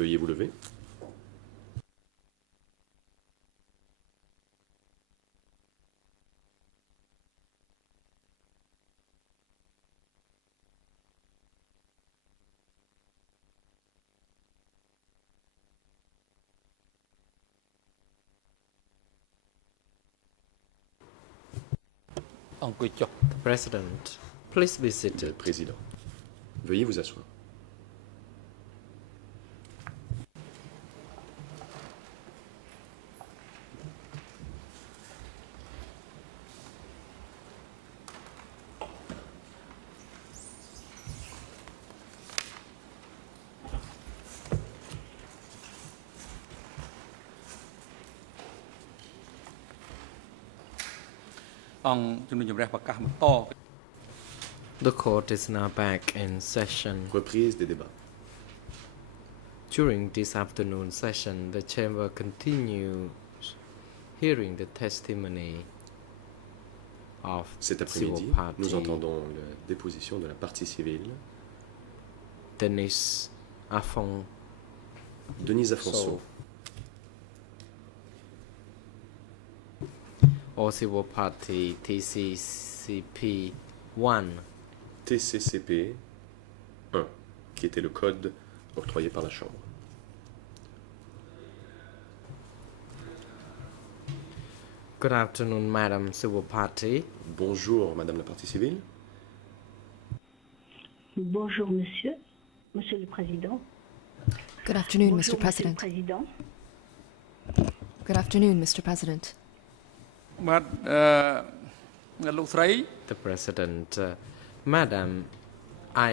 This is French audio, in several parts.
Veuillez vous lever. The President, please be Le seated. président. Veuillez vous asseoir. The court is now back in session. Reprise des débats. During this afternoon session, the chamber continues hearing the testimony of Cet civil après-midi, party nous entendons la déposition de la partie civile, Denise Afonso, Denise Afonso, or civil party TCCP 1, TCCP 1, qui était le code octroyé par la Chambre. Good afternoon, Madam Civil Party. Bonjour, Madame la partie civile. Bonjour, monsieur. Monsieur le Président. Good afternoon, Bonjour, Mr. Monsieur le President. Président. Good afternoon, Mr. President. បាទលោកស្រី The President, Madam,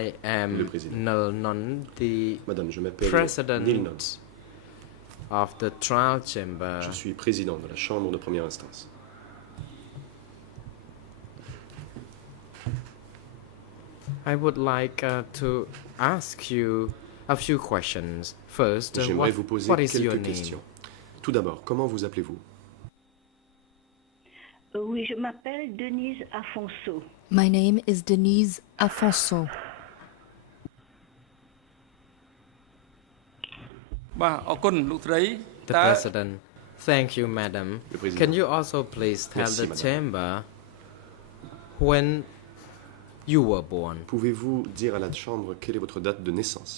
I am Le Président. Nalnon, the Madame, je m'appelle President Nilnon. of the trial chamber. Je suis président de la Chambre de première instance. I would like to ask you a few questions. First, J'aimerais vous poser what is your quelques name? questions. Tout d'abord, comment vous appelez-vous? Oui, je m'appelle Denise Afonso. My name is Denise Afonso. បាទអរគុណលោកស្រី The President, thank you, Madam. Le Président. Can you also please tell Merci, the Madame. chamber when you were born? Pouvez-vous dire à la Chambre quelle est votre date de naissance?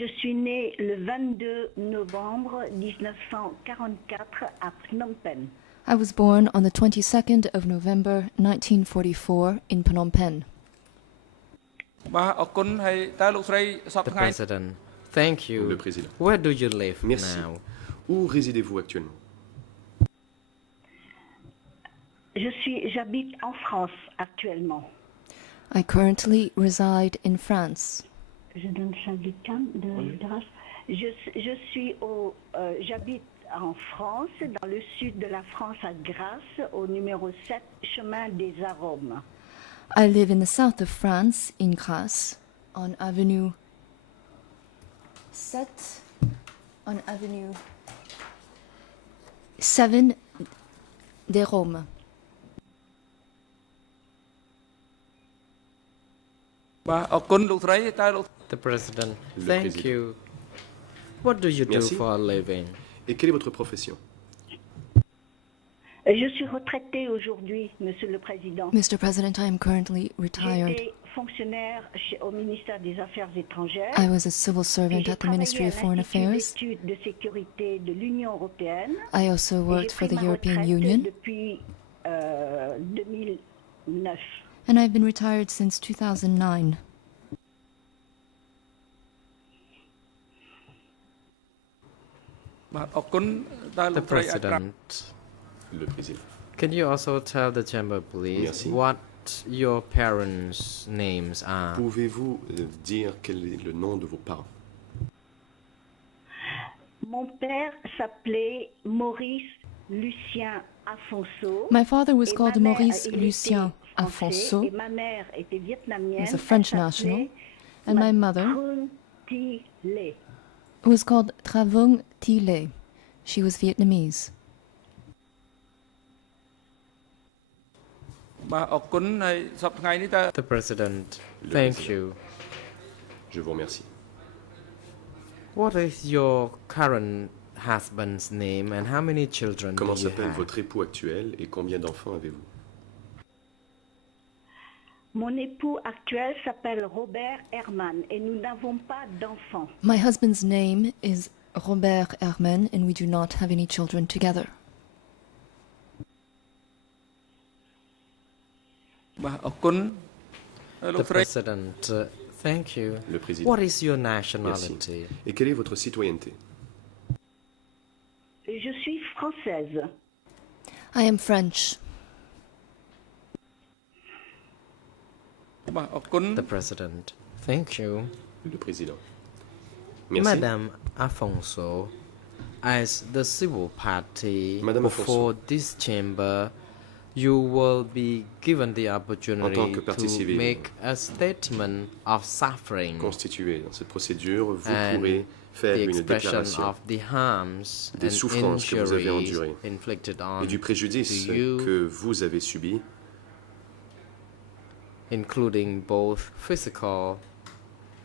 Je suis née le 22 novembre 1944 à Phnom Penh. I was born on the 22nd of November 1944 in Phnom Penh. បាទអរគុណហើយតើលោកស្រីសព The ថ្ងៃ President, thank you. Le Président. Where do you live Merci. now? Où résidez-vous actuellement? J'habite en France actuellement. I currently reside in France. Je donne ça du calme, de grâce. J'habite en France, dans le sud de la France, à Grasse, au numéro 7, chemin des Arômes. I live in the south of France, in Grasse, on Avenue 7 des Roms.បាទអរគុណលោកស្រីតើលោក The President, Le thank Président. you. What do you do Merci. for a living? Et quelle est votre profession? Je suis retraitée aujourd'hui, Monsieur le Président. Mr. President, I am currently retired. J'étais fonctionnaire au ministère des Affaires étrangères. I was a civil Et servant j'ai at the Ministry travaillé of à Foreign l'Institut Affairs. d'études de sécurité de l'Union européenne. I also Et j'ai worked for pris the ma European retraite Union, depuis 2009. and I've been retired since 2009.បាទអរគុណតើលោ The កស្រីអាចប្រាប់ President, Le Président. can you also tell the chamber, please, Merci. what your parents' names are? Pouvez-vous dire quel est le nom de vos parents? Mon père s'appelait Maurice Lucien Afonso. My father was Et called ma mère, Maurice il était Lucien français, Afonso, Et ma mère était vietnamienne. was a French Elle national, s'appelait and my mother Trun Thi Le. was called Travung Thi Le. She was Vietnamese. បាទអរគុណហើយសពថ្ងៃនេះតើ The President, Le thank Président. you. Je vous remercie. What is your current husband's name and how many children do Comment you s'appelle have? votre époux actuel et combien d'enfants avez-vous? Mon époux actuel s'appelle Robert Herman et nous n'avons pas d'enfants. My husband's name is Robert Herman, and we do not have any children together. បាទអរគុណលោក The ស្រី President, thank you. Le président. What is your Merci. nationality? Et quelle est votre citoyenneté? Je suis française. I am French. បាទអរគុណ The President, thank you. Le président. Merci. Madame Afonso, as the civil party Madame before this chamber, you will be given the En opportunity tant que partie to civile, make a statement of suffering, Constitué dans cette procédure, vous and pourrez faire the une expression déclaration of the harms des and souffrances que vous avez injuries endurées inflicted et du on préjudice to you, que vous avez subi, including both physical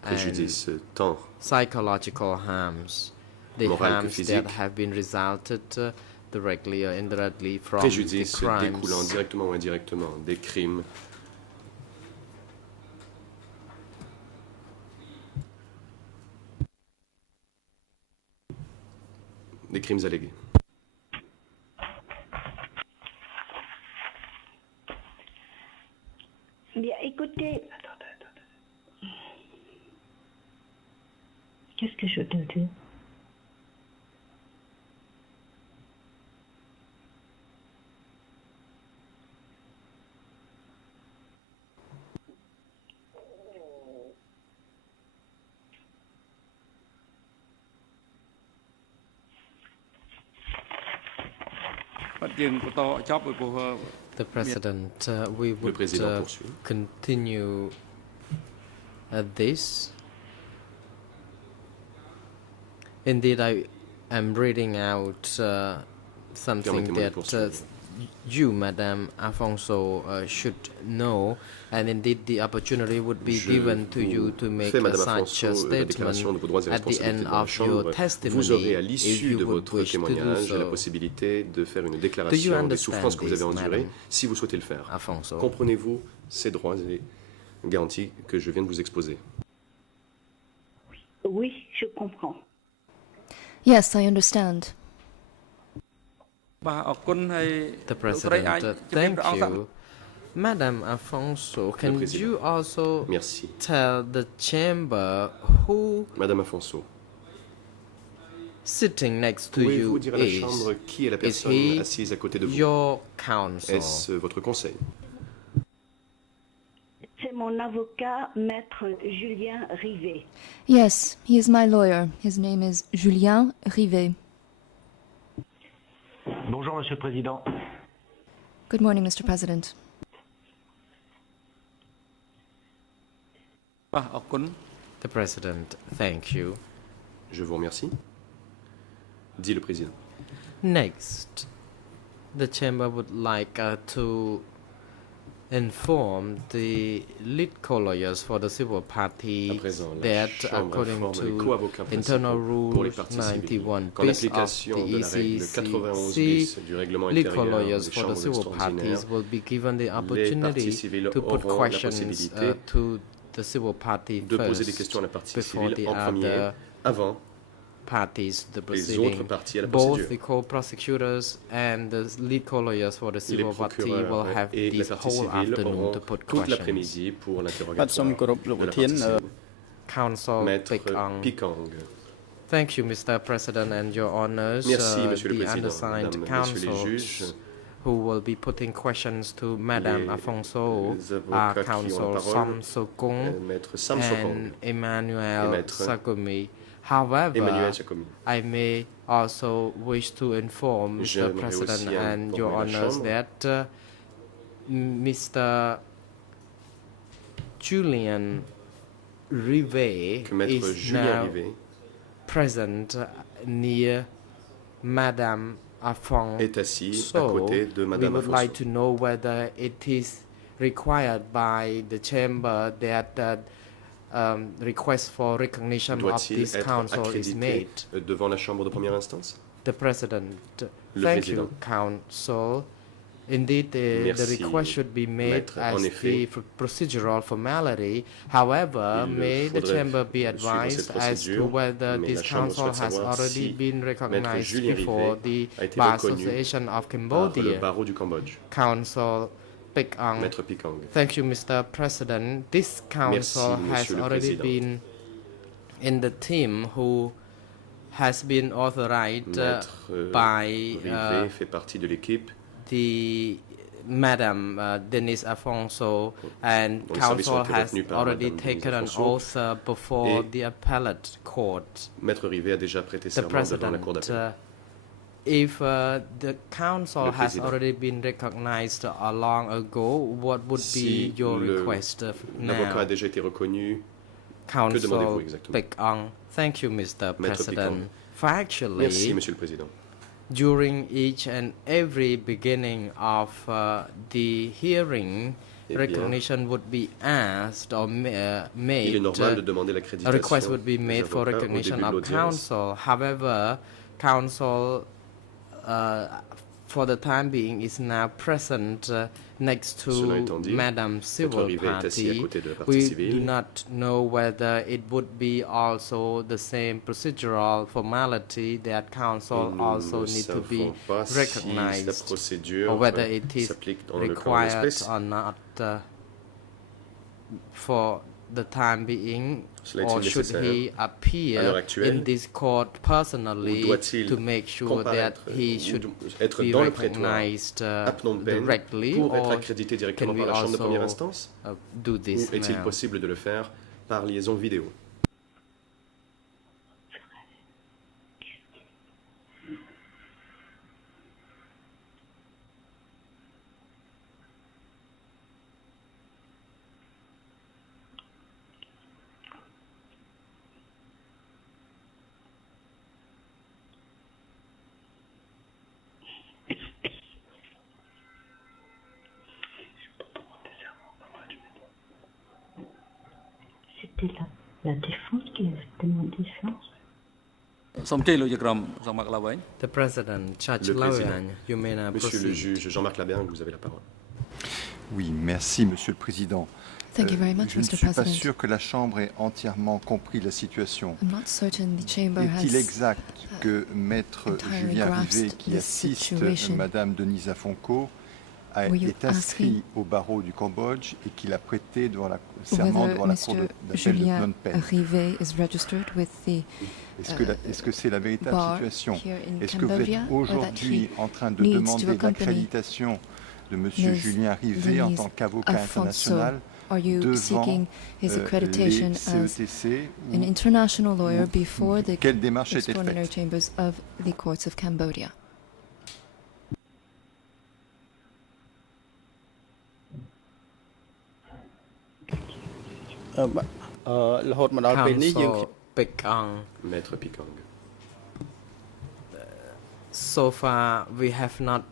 and préjudice tant psychological harms, the moral que harms that physique, have been resulted directly or indirectly from the préjudice découlant crimes directement ou indirectement des crimes allégués. Bien, écoutez. Qu'est-ce que je te dis? The President, we would président poursuit. continue this. Indeed, I am reading out something Permettez-moi de that poursuivre. you, Madame Afonso, should know, and indeed the opportunity would be Je given to you vous to make fais, Madame such a Afonso, la déclaration de vos droits et statement at the responsabilités end dans la of your Chambre. Vous aurez à testimony, if l'issue de you would votre wish to do témoignage la so. possibilité de faire une Do you déclaration des souffrances understand que vous avez this, endurées, Madame si vous souhaitez le faire. Afonso? Comprenez-vous ces droits et garanties que je viens de vous exposer? Oui, je comprends. Yes, I understand. បាទអរគុណហើយ The លោកស្រីអាច President, ជំរាប thank ព្រះអង្គថា you. Madam Afonso, can Président. you also Merci. tell the chamber who Madame Afonso, sitting next to pouvez-vous you dire à la Chambre qui est la is personne he assise à côté de vous? your counsel? Est-ce votre conseil? C'est mon avocat, Maître Julien Rivet. Yes, he is my lawyer. His name is Julien Rivet. Bonjour, Monsieur le Président. Good morning, Mr. President. បាទអរគុណ The President, thank you. Je vous remercie. Dit le président. Next, the chamber would like to inform the lead co-lawyers for the civil party À présent, la that Chambre according informe les to co-avocats internal principaux pour les rules parties civiles 91 qu'en bis of application the de la règle 91 ECCC, bis du règlement lead intérieur co-lawyers des for the chambres civil extraordinaires, parties will be given the les opportunity parties civiles to put auront la questions possibilité to the civil party de poser des first questions à la partie before civile the en premier other avant parties the les proceeding. autres parties à la Both procédure. the co-prosecutors and the lead co-lawyers for the Les civil party will procureurs have et la this partie whole civile afternoon auront to put toute questions. l'après-midi pour បាទ l'interrogatoire សូមគោរពលោក de ប្រ la ធាន partie civile. Counsel Maître Pikong. Pikong. Thank you, Mr. President and your honors. Merci, Monsieur le the Président, undersigned Mesdames, Messieurs les counsels juges, who will be putting questions to Madame les Afonso avocats are qui ont la Counsel parole, Som Sokong Maître Sam Sokong and Emmanuel et Maître Sagomi. However, Emmanuel Jacomi. I may also wish to inform Mr. J'aimerais President aussi and your informer la honors Chambre that Mr. Julian Rivet que Maître is Julien now Rivet present near Madame Afonso. est assis à côté de we Madame would Afonso. like to know whether it is required by the chamber that request for recognition of Doit-il this être council is made. accrédité devant la Chambre de première instance? The President, Le thank Président. you, Council. Indeed, the Merci, request should be made Maître. En as effet, the procedural formality. However, il may the faudrait Chamber be suivre advised cette as to procédure, whether mais this la Chambre council souhaite has savoir already si been Maître recognized Julien before Rivet the a été Bar reconnu Association of par le Cambodia. barreau du Cambodge. Council Pik Ong. Maître Pikang. Thank you, Mr. President. This council has Monsieur le already Président. been in the team who has been authorized Maître by Rivet fait partie de l'équipe the Madam Denise Afonso, and dont les services council ont été has retenus par already Madame Denise taken an Afonso. oath before Et the appellate court. Maître Rivet a déjà prêté The serment devant la President, Cour d'appel. if the council Le has Président. already been recognized long ago, what would Si be your le- request L'avocat a now? déjà été reconnu. Council demandez-vous exactement? Pik Ong. Thank you, Mr. Maître Pik Ong. President. Factually, Merci, Monsieur le Président. during each and every beginning of the hearing, Eh bien, recognition would be asked or Il est made. normal de demander A l'accréditation request would be des made for avocats au recognition début de of l'audience. counsel. However, counsel, for the time being, is now present next Cela to étant dit, Madam Civil Rivet est assis à Party. côté de la partie We do civile. not know whether it would be also the same procedural formality that counsel Nous also ne need to be savons pas si la recognized, procédure or whether it is s'applique dans le cas en required espèce. or not for the time being, Cela or est-il should nécessaire he à appear l'heure actuelle, in this court ou personally doit-il to make sure that comparaître he ou should être be dans le prétoire recognized à Phnom Penh directly, pour être or accrédité directement can par we la Chambre de première also instance? do Ou this est-il now? possible de le faire par liaison vidéo? C'était la défense qui avait demandé ça. សូមជ័យលោកជាក្រុមសូមមកឡើងវិញ The President, Judge Le Président. Laoyan, you may now Monsieur le proceed. juge Jean-Marc Labiang, vous avez la parole. Oui, merci, Monsieur le Président. Thank you very much, Je ne Mr. suis pas President. sûr que la Chambre ait entièrement compris la situation. I'm not certain the chamber Est-il has exact que Maître entirely Julien grasped Rivet, qui the assiste situation. Madame Denise Afonco, Were you est inscrit au barreau du Cambodge et qu'il a prêté serment whether devant la cour Mr. d'appel de Julien Phnom Penh. Rivet is registered with the Est-ce que c'est la véritable bar situation? here in Est-ce que vous Cambodia, êtes or that aujourd'hui he en train de needs to demander accompany l'accréditation de Monsieur Ms. Julien Rivet en Denise tant qu'avocat Afonso? international Are you devant seeking his accreditation les as CETC an ou international lawyer before the quelle démarche a-t-elle extraordinary faite? chambers of the courts of Cambodia? Counsel Pik Ong. Maître Pikang. So far, we have not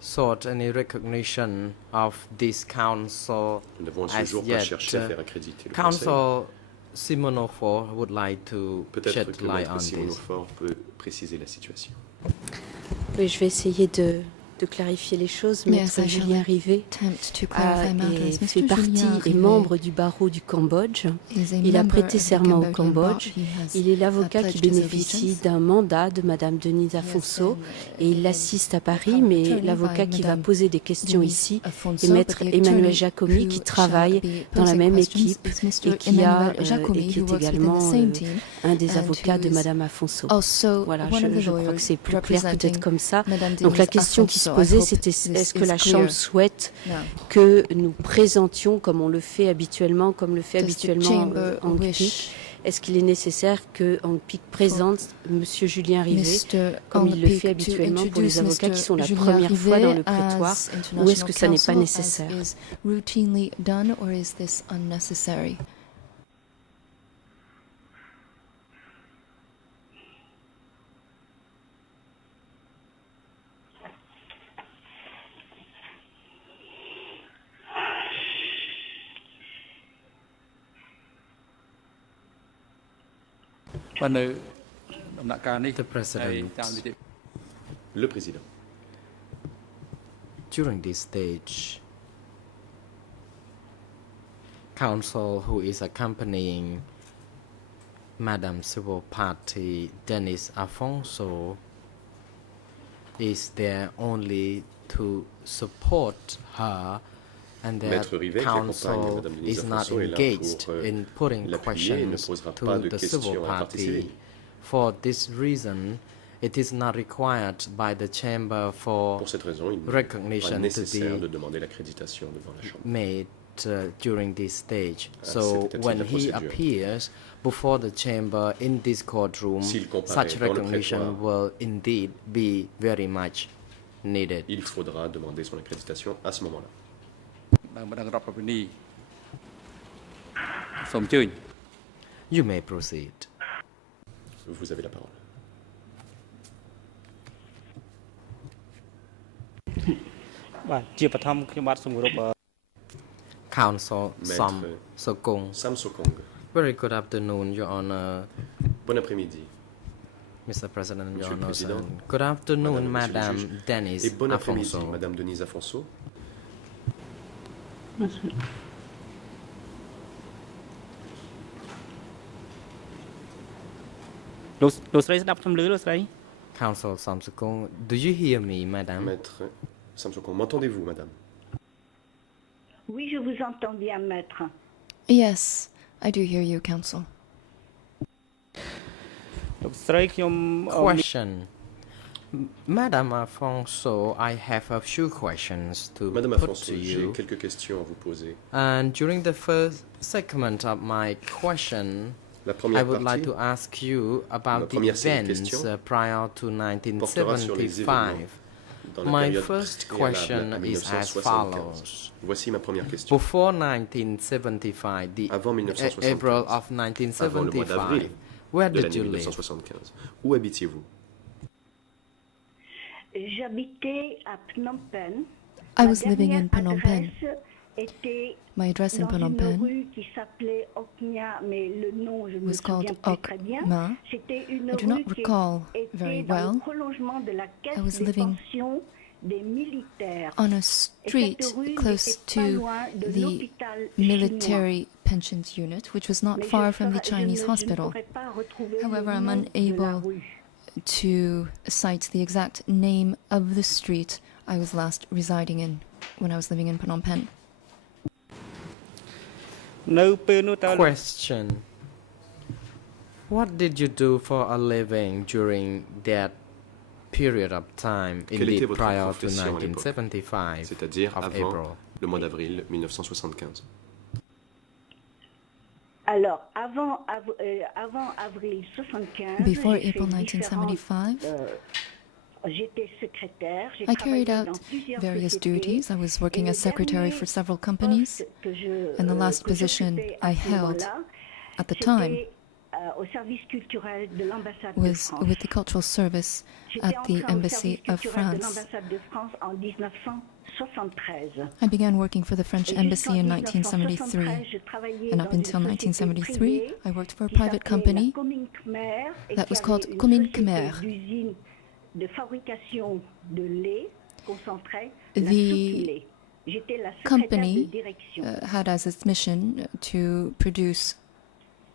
sought any recognition of this council Nous n'avons à ce as jour pas yet. cherché à faire accréditer le Conseil. Council Simonofo would like to Peut-être shed que light Maître on this. Simonofort peut préciser la situation. Oui, je vais essayer de clarifier les choses. Yes, Maître I shall Julien Rivet Attempt to clarify matters. fait Mr. partie Julien et Rivet membre du barreau du Cambodge. is a Il a member prêté of the serment au Cambodian bar. Cambodge. He has Il est l'avocat qui pledged his bénéficie allegiance. d'un mandat de Madame Denise He has Afonso been, et il been l'assiste à Paris, power mais attorney l'avocat by qui va Madame poser des questions Denise ici Afonso, est Maître but the Emmanuel attorney Jacomi qui who travaille shall be dans la posing même questions équipe is Mr. et qui Emmanuel Jacomi, et qui who est works within the également same team, un des and avocats who de is Madame Afonso. also Voilà, one of the je crois que lawyers c'est plus clair peut-être representing comme ça. Madame Donc la Denise question qui se Afonso. I posait, hope c'était this est-ce que is la clear Chambre souhaite now. que nous présentions, comme on le fait habituellement, comme le fait Does the habituellement chamber Hank wish Pik, est-ce qu'il est nécessaire que Hank Pik présente Monsieur Julien Rivet, Mr. comme il le fait Hank Pik to habituellement pour les introduce avocats qui sont la Julien première fois dans le Rivet prétoire, as ou est-ce que ça n'est pas international nécessaire? counsel, as is routinely done, or is this unnecessary? បាទនៅដំណាក់កាលនេះ The President. តាមនីតិ Le président. During this stage, counsel who is accompanying Madam Civil Party Denis Afonso is there only to support her, and that Maître Rivet, qui accompagne counsel Madame Denise is not Afonso, est là engaged pour, in putting l'appuyer et ne questions posera to pas de the questions civil à la partie party. civile. For this reason, it is not required by the chamber for Pour cette raison, il n'est pas recognition to nécessaire de be demander l'accréditation devant la Chambre. made during this stage. cette So étape de when la he procédure. appears before the chamber in this courtroom, S'il comparaît such dans le recognition prétoire, will indeed be very much needed. Il faudra demander son accréditation à ce moment-là. តាមបណ្ដឹងរដ្ឋប្រពៃណីសូមអញ្ជើញ You may proceed. Vous avez la parole. Counsel Maître Som Sokong. Sam Sokong. Very good afternoon, Your Honor, Bon après-midi. Mr. President, Your Monsieur le Honor. Président, And good afternoon, Madame, Monsieur le Madam juge. Denis Et bon après-midi, Afonso. Madame Denise Afonso. Counsel Som Sokong, do you hear me, Madam? Maître Sam Sokong, m'entendez-vous, Madame? Oui, je vous entends bien, maître. Yes, I do hear you, counsel. Question. Madam Afonso, I have a few questions to Madame put Afonso, to j'ai you. quelques questions à vous poser. And during the first segment of my question, La I première would like partie to ask you Ma about the première série de events questions prior to portera sur les événements 1975. dans la My période first préalable question à is as 1975. follows. Voici ma première question. Before 1975, the Avant 1975, April of Avant le mois 1975, d'avril where de did l'année you live? 1975, où habitiez-vous? J'habitais à Phnom Penh. I Ma was living in dernière Phnom Penh. adresse était My address in dans Phnom une Penh rue qui s'appelait Oknya, mais le nom, je ne me was called souviens plus très bien. Okma. C'était une I do rue not qui recall était very dans well. le prolongement de la caisse I was des living pensions des militaires. on a Et street cette rue close n'était pas to loin de the l'hôpital chinois. military pensions unit, which was not Mais far je from the ne- Chinese je ne hospital. pourrais pas retrouver However, le I'm nom de la unable rue. to cite the exact name of the street I was last residing in when I was living in Phnom Penh. Question. What did you do for a living during that period of time, Quelle était indeed votre prior to profession à l'époque? 1975 C'est-à-dire of avant April? le mois d'avril 1975. Alors, avant avril 75, Before j'ai fait April différentes, 1975, j'étais secrétaire, j'ai I travaillé carried dans out plusieurs various sociétés. duties. I was working Et as le secretary dernier for several companies, poste que je- and the last que position j'occupais à I ce held moment-là, at the c'était, time au service culturel de l'ambassade de was France. with the cultural service J'étais at the entrée au Embassy service of culturel de France. l'ambassade de France en 1973. I began working for the French Et Embassy in jusqu'en 1973, 1973, je travaillais and dans up une until société 1973, privée I worked for a qui private s'appelait company la Comines Khmer et that qui was avait called une Comines société Khmer. d'usine de fabrication de lait concentré, The la Soupilait. J'étais la secrétaire company de direction. had as its mission to produce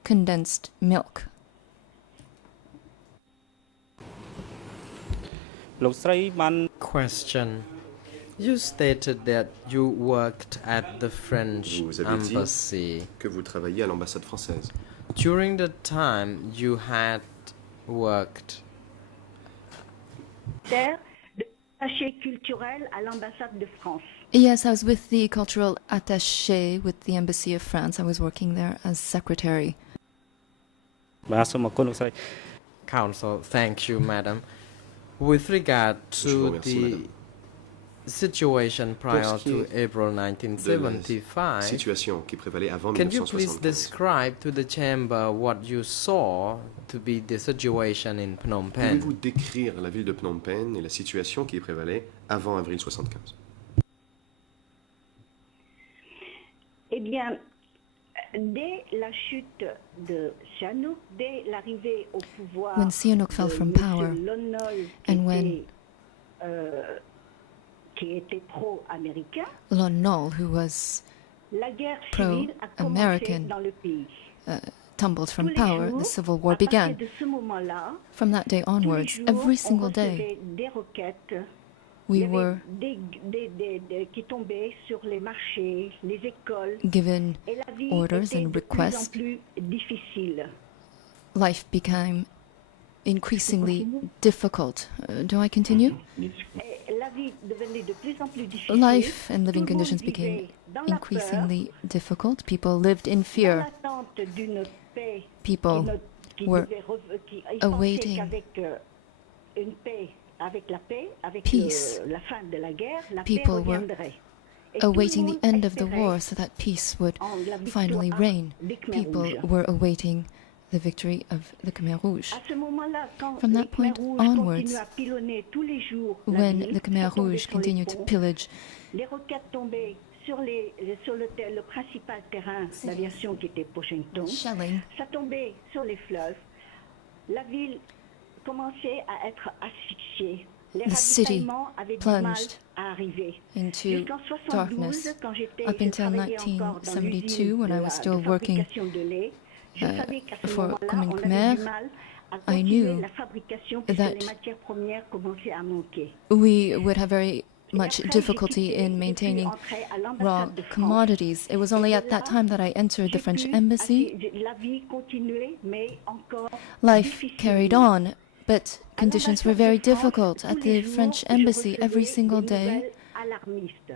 condensed milk. Question. You stated that you worked at the French Vous avez dit embassy. que vous travaillez à l'ambassade française. During the time you had worked, De attaché culturel à l'ambassade de France. Yes, I was with the cultural attaché with the Embassy of France. I was working there as secretary. Counsel, thank you, madam. With regard Je vous to remercie, the madame. situation prior Pour ce qui to est April De la 1975, situation qui prévalait avant can you please 1975. describe to the chamber what you saw to be the situation in Phnom Penh? Pouvez-vous décrire la ville de Phnom Penh et la situation qui y prévalait avant avril 75? Eh bien, Dès la chute de Sihanouk, dès l'arrivée au pouvoir When Sihanouk fell de from Monsieur power, Lon Nol, and when qui était pro-américain, Lon Nol, who was la guerre civile a commencé pro-American, dans le pays. tumbled from Tous les power, jours, the civil à war partir began. de ce moment-là, From that day tous les onwards, jours, every on single day, recevait des roquettes we il y avait were qui tombaient sur les marchés, les écoles, given et la vie orders était and de plus en requests. plus difficile. Life became increasingly difficult. Do I continue? Et la vie devenait de plus en plus difficile. Life and living Tout le monde conditions became vivait dans la increasingly difficult. People lived in peur, dans fear. l'attente d'une paix People were qui awaiting qu'avec une paix, avec la paix, avec peace. la fin de la guerre, la People paix were reviendrait. Et tout le awaiting monde the end of the espérait war so that peace would en la finally victoire reign. des Khmers People rouges. were awaiting the victory of the Khmer Rouge. À ce moment-là, quand From les that point Khmers rouges onwards, continuent à pilonner tous les jours la when ville, the Khmer ça tombait Rouge sur les continued to ponts, pillage les roquettes tombaient sur le principal terrain d'aviation qui était Washington. shelling, Ça tombait sur les fleuves. La ville commençait à être asphyxiée. Les The city ravitaillements avaient du mal plunged à arriver. into Jusqu'en 72, darkness. quand Up je until travaillais encore dans 1972, l'usine when I de was still de working fabrication de lait, je savais qu'à ce for moment-là, Commune on avait Khmer, du mal à I continuer knew la fabrication puisque that les matières premières commençaient à manquer. we would have very much Et après, difficulty j'ai quitté, in je suis maintaining entrée à raw l'ambassade de France. commodities. It was only Et at de that là, time that I entered the j'ai French pu embassy. la vie continuait, mais encore Life difficilement. carried on, but À conditions were l'ambassade very de France, difficult. At tous les the jours, French je embassy, every recevais single des day, nouvelles alarmistes.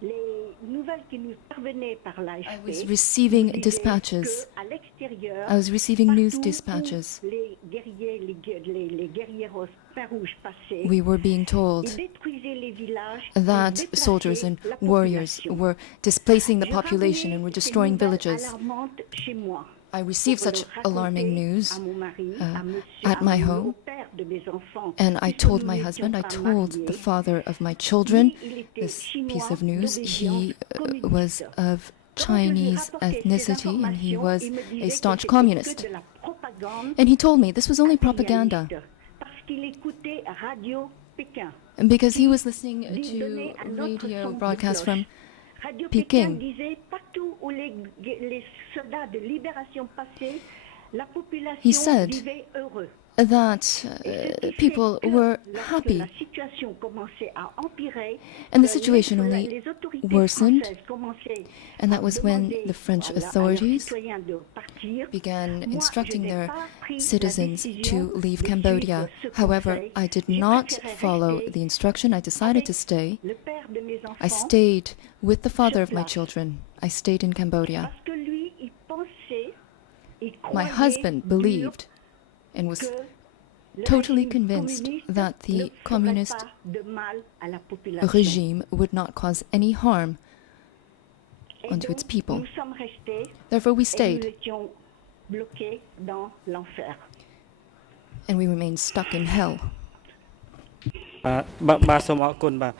Les nouvelles qui nous parvenaient par I l'AFP was receiving disaient dispatches. qu'à l'extérieur, I was receiving news partout où dispatches. les guerriers, les guerrieros rouges passaient, We were being told ils détruisaient les villages, that ils soldiers déplaçaient and la warriors population. were displacing the Je population ramenais and were ces destroying nouvelles villages. alarmantes chez moi. I received Pour such le raconter alarming news, à mon mari, à monsieur, at my au home, père de mes enfants, and I puisque told nous my n'étions husband, I pas told the mariés. father of my children Lui, il était this piece chinois of news. He d'obédience was communiste. of Quand je lui Chinese rapportais ces ethnicity and he informations, was il me a disait que staunch c'était communist. que de la propagande And he told me this was only propaganda impérialiste, parce qu'il écoutait Radio Pékin. because he was listening Lui to donnait un autre radio son de broadcasts cloche. from Radio Pékin. Pékin disait partout où les soldats de libération passaient, la population said vivait heureux. that Et ce qui fait people que were lorsque happy. la situation commençait à empirer, And the que situation only les autorités worsened, françaises commençaient and that à was when demander the French à leurs authorities citoyens de partir. began Moi, instructing je n'ai their pas pris la citizens décision to leave de Cambodia. suivre ce However, conseil. I did J'ai not préféré follow rester the instruction. I decided to stay. le père de mes I enfants, stayed with the father of my place. children. I stayed in Cambodia. parce que lui, il pensait, il My croyait husband dur believed and was que le totally régime convinced communiste that ne the ferait communist pas de mal à la population. regime would not cause any harm Et onto donc, its people. Nous sommes restés Therefore, we et nous stayed étions bloqués dans l'enfer. and we remained stuck in hell. បាទសូមអរគុណបាទ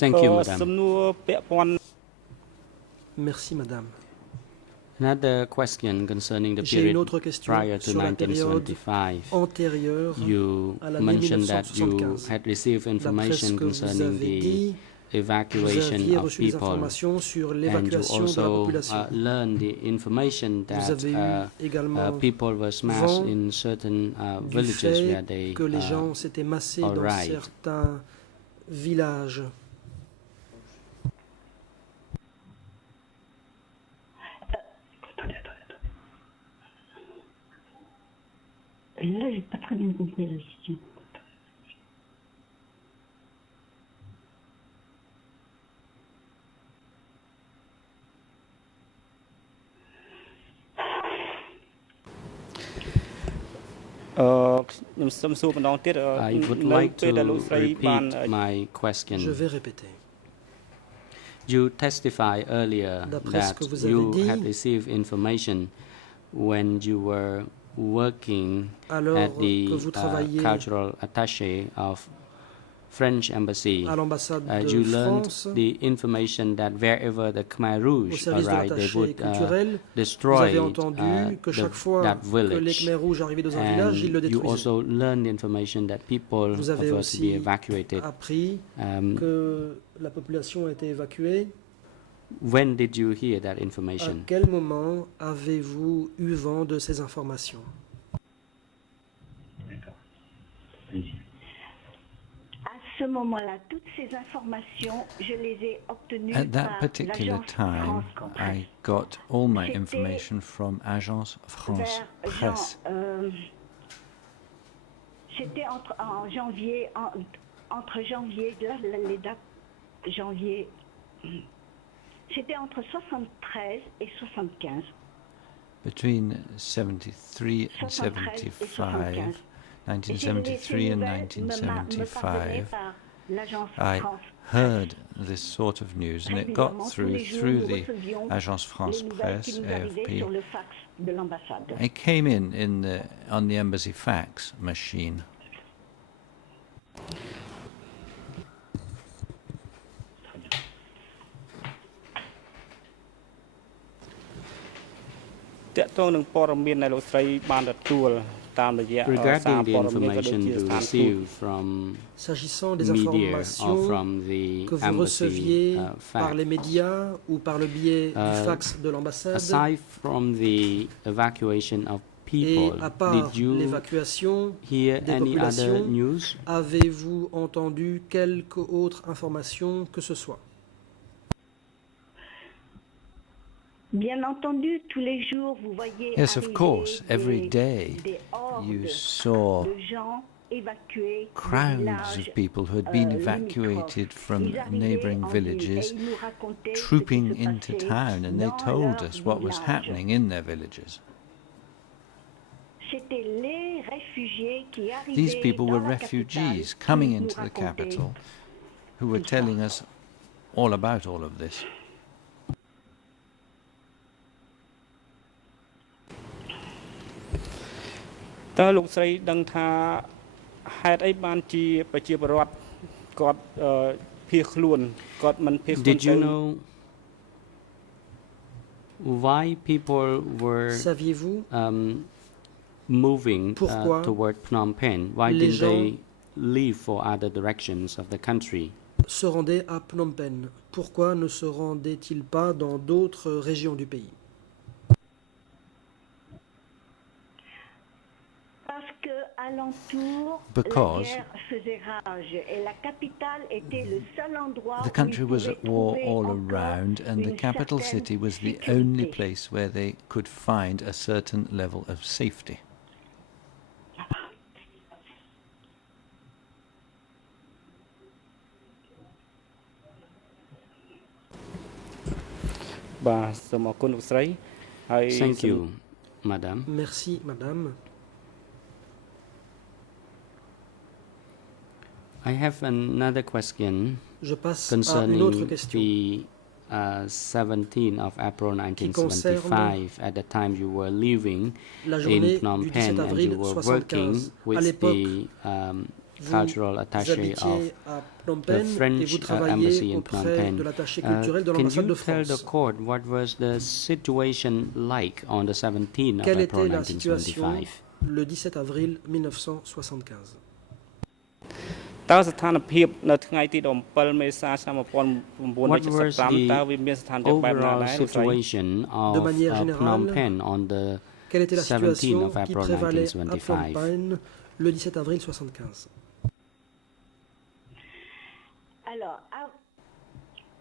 Thank you, madam. សំណួរពាក់ព័ន្ធ Merci, madame. Another question concerning the J'ai une period autre question prior to sur la période 1975. antérieure You à l'année mentioned that you 1975. had received D'après ce information que vous concerning avez the dit, vous evacuation aviez of reçu des people, informations sur and you l'évacuation de la also population. learned the information Vous that avez eu également people were smashed vent in certain du villages where fait they que les gens s'étaient massés dans arrived. certains villages. Là, j'ai pas très bien compris la question.ខ្ញុំសូមសួរម្ដងទៀត I would នៅ like ពេលដែលលោក to ស្រីបាន repeat my Je question. vais répéter. You testified earlier D'après ce that que vous avez you dit, had received information when you were working alors at the que vous travailliez cultural attaché of French embassy, à l'ambassade de you learned France, the information that wherever the Khmer au Rouge service de arrived, they l'attaché would culturel, vous destroy avez entendu que chaque fois that que les village. Khmer rouges arrivaient dans un And village, ils le you détruisaient. also learned information that people Vous avez were to be aussi evacuated. appris que la population a été évacuée. When did you hear that À information? quel moment avez-vous eu vent de ces informations? À ce moment-là, toutes ces informations, je les ai obtenues At that par particular l'agence time, France Presse. I got all my C'était information from Agence France Vers Presse. C'était entre janvier, là, les dates janvier, c'était entre 73 et 75. Between 73 and 73 et 75, 75. 1973 and 1975, Par l'agence I France heard this sort of news, and it got régulièrement. Tous through les jours, through nous the recevions Agence France les nouvelles Presse, qui nous arrivaient AFP. sur le fax de l'ambassade. It came in on the embassy fax machine. Regarding the information you received from S'agissant des media or informations from the que vous embassy receviez par les fax, médias ou par le biais du fax de l'ambassade, aside from the evacuation of et people, à part did you l'évacuation hear des any other populations, news? avez-vous entendu quelque autre information que ce soit? Bien entendu, tous les jours, vous voyez Yes, of arriver course, every day des hordes you saw de gens évacués des crowds villages, of people who had been evacuated from Ils arrivaient neighbouring en ville et villages, ils nous racontaient ce qui trooping se into passait town, and they dans told leur us what was village. happening in their villages. C'était les réfugiés qui arrivaient These people dans were la refugees capitale coming qui nous into the racontaient capital who were telling us all about all of this. Did you know why people were Saviez-vous moving Pourquoi toward Phnom Penh? Why les didn't they gens leave for other directions of the country? se rendaient à Phnom Penh? Pourquoi ne se rendaient-ils pas dans d'autres régions du pays? Parce que alentour, Because la guerre faisait rage et la capitale était le seul endroit The où country ils was at pouvaient war trouver all encore around, and the une capital certaine city was the only sécurité. place where they could find a certain level of safety. Thank you, Madam. Merci, madame. I have another question Je passe à une autre concerning question the 17th of April concerne 1975. At the time you were living la in journée Phnom du Penh 17 and avril you were working 75. À with l'époque, the vous cultural attaché of habitiez à Phnom the Penh et French vous embassy travaillez in Phnom auprès Penh. de l'attaché culturel de Can l'ambassade you de tell the France. court what was the situation like on the 17th of Quelle April était la situation 1975? le 17 avril 1975? What was the overall situation of De manière Phnom générale, Penh on the Quelle était la 17th situation of qui April prévalait à Phnom 1975? Penh le 17 avril 1975? Alors,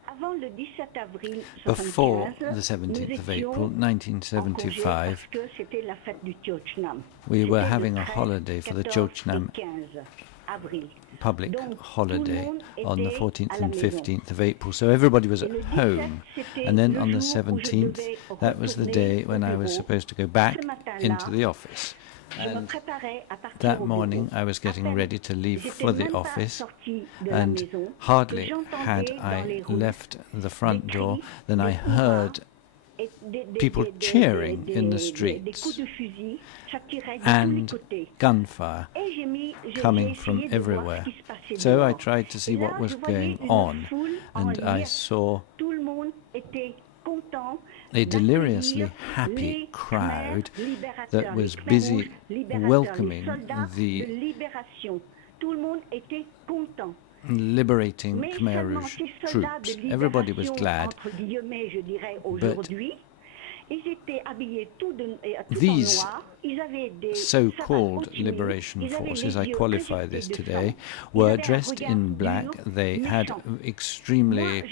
avant le 17 avril Before 75, the 17th of April nous étions en congé 1975, parce que c'était la fête du Tiochtnam. we were C'était le having a 13, holiday for the 14 Tiochtnam et 15 avril. public Donc, holiday tout le monde on the était 14th à la and maison. 15th of April, so everybody was Et at le 17, home. c'était And then le on the jour où je 17th, devais that was the retourner day au when I was bureau. supposed to go back Ce matin-là, into the office. je me And préparais à partir that au morning bureau. I was getting À peine ready to leave j'étais for the même pas office, sortie de la and maison hardly que j'entendais had dans les I rues left the front des door cris, than I des hurrahs heard people cheering in the streets and gunfire coming from everywhere. So I tried to see what was going on, and I saw a deliriously happy crowd that was busy welcoming the liberating Khmer Rouge troops. Everybody was glad, but these so-called liberation forces, I qualify this today, were dressed in black. They had extremely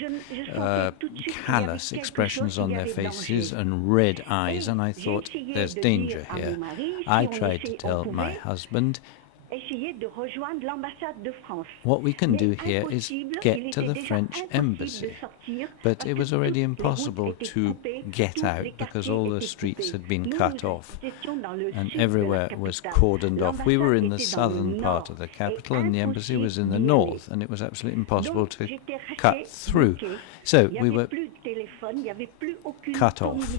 callous expressions on their faces and red eyes, and I thought, there's danger here. I tried to tell my husband, what we can do here is get to the French embassy. But it was already impossible to get out because all the streets had been cut off and everywhere was cordoned off. We were in the southern part of the capital and the embassy was in the north, and it was absolutely impossible to cut through. So we were cut off.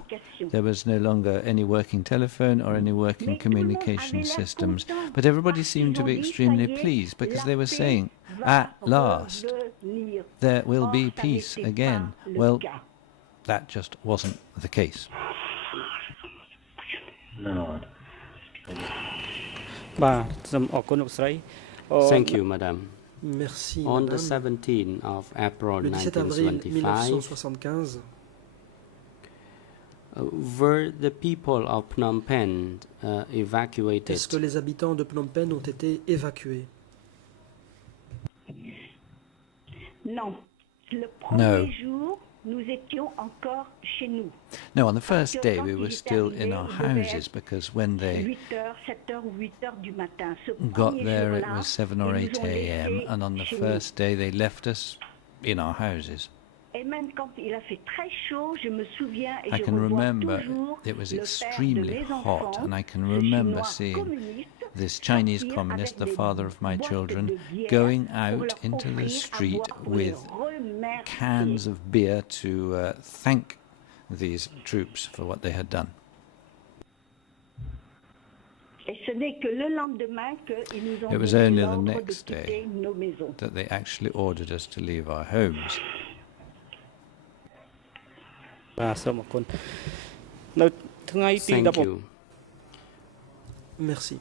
There was no longer any working telephone or any working communication systems. But everybody seemed to be extremely pleased because they were saying, at last, there will be peace again. Well, that just wasn't the case. Thank you, Madam. Merci, On the Madame. 17th of April Le 17 avril 1975, 1975, were the people of Phnom Penh evacuated? est-ce que les habitants de Phnom Penh ont été évacués? Non. Le No. premier jour, nous étions encore chez nous. No, on the first day we were still in our houses because when they 8h, 7h ou 8h du matin. Ce got premier there it jour-là, was 7 or ils 8 nous ont a.m. laissés and on the chez first day they left us in our houses. nous. Et même quand il a fait très chaud, je me souviens et I je can revois remember toujours it was le père de extremely mes hot, enfants, and I can ce remember Chinois seeing communiste, this Chinese sortir communist, the avec des father of my boîtes children, de bière going pour out leur into the offrir à street boire pour with les remercier. cans of beer to thank these troops for what they had done. Et ce n'est que le lendemain qu'ils nous ont It was donné only the l'ordre de next quitter day nos maisons. that they actually ordered us to leave our homes. Thank you. Merci.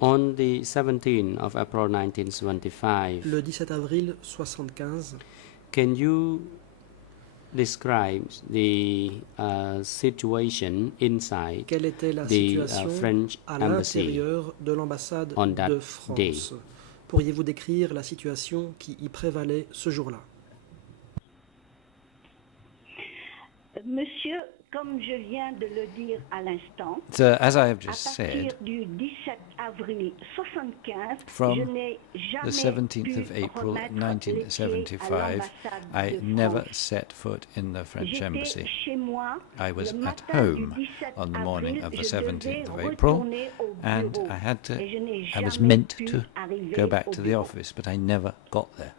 On the 17th of April 1975, Le 17 avril 1975, can you describe the situation inside quelle était la the situation French à embassy l'intérieur de l'ambassade on that de France? day? Pourriez-vous décrire la situation qui y prévalait ce jour-là? Monsieur, comme je viens de le dire à l'instant, So, as I have à just partir said, du 17 avril 75, from je n'ai the jamais 17th of pu April remettre les pieds à 1975, l'ambassade I de never France. set foot in the French J'étais embassy. chez moi I was le at matin du home 17 on the morning avril, of the je devais 17th of April, retourner au and bureau. I had to, Et je n'ai I was jamais meant pu to arriver go back au to the bureau. office, but I never got there.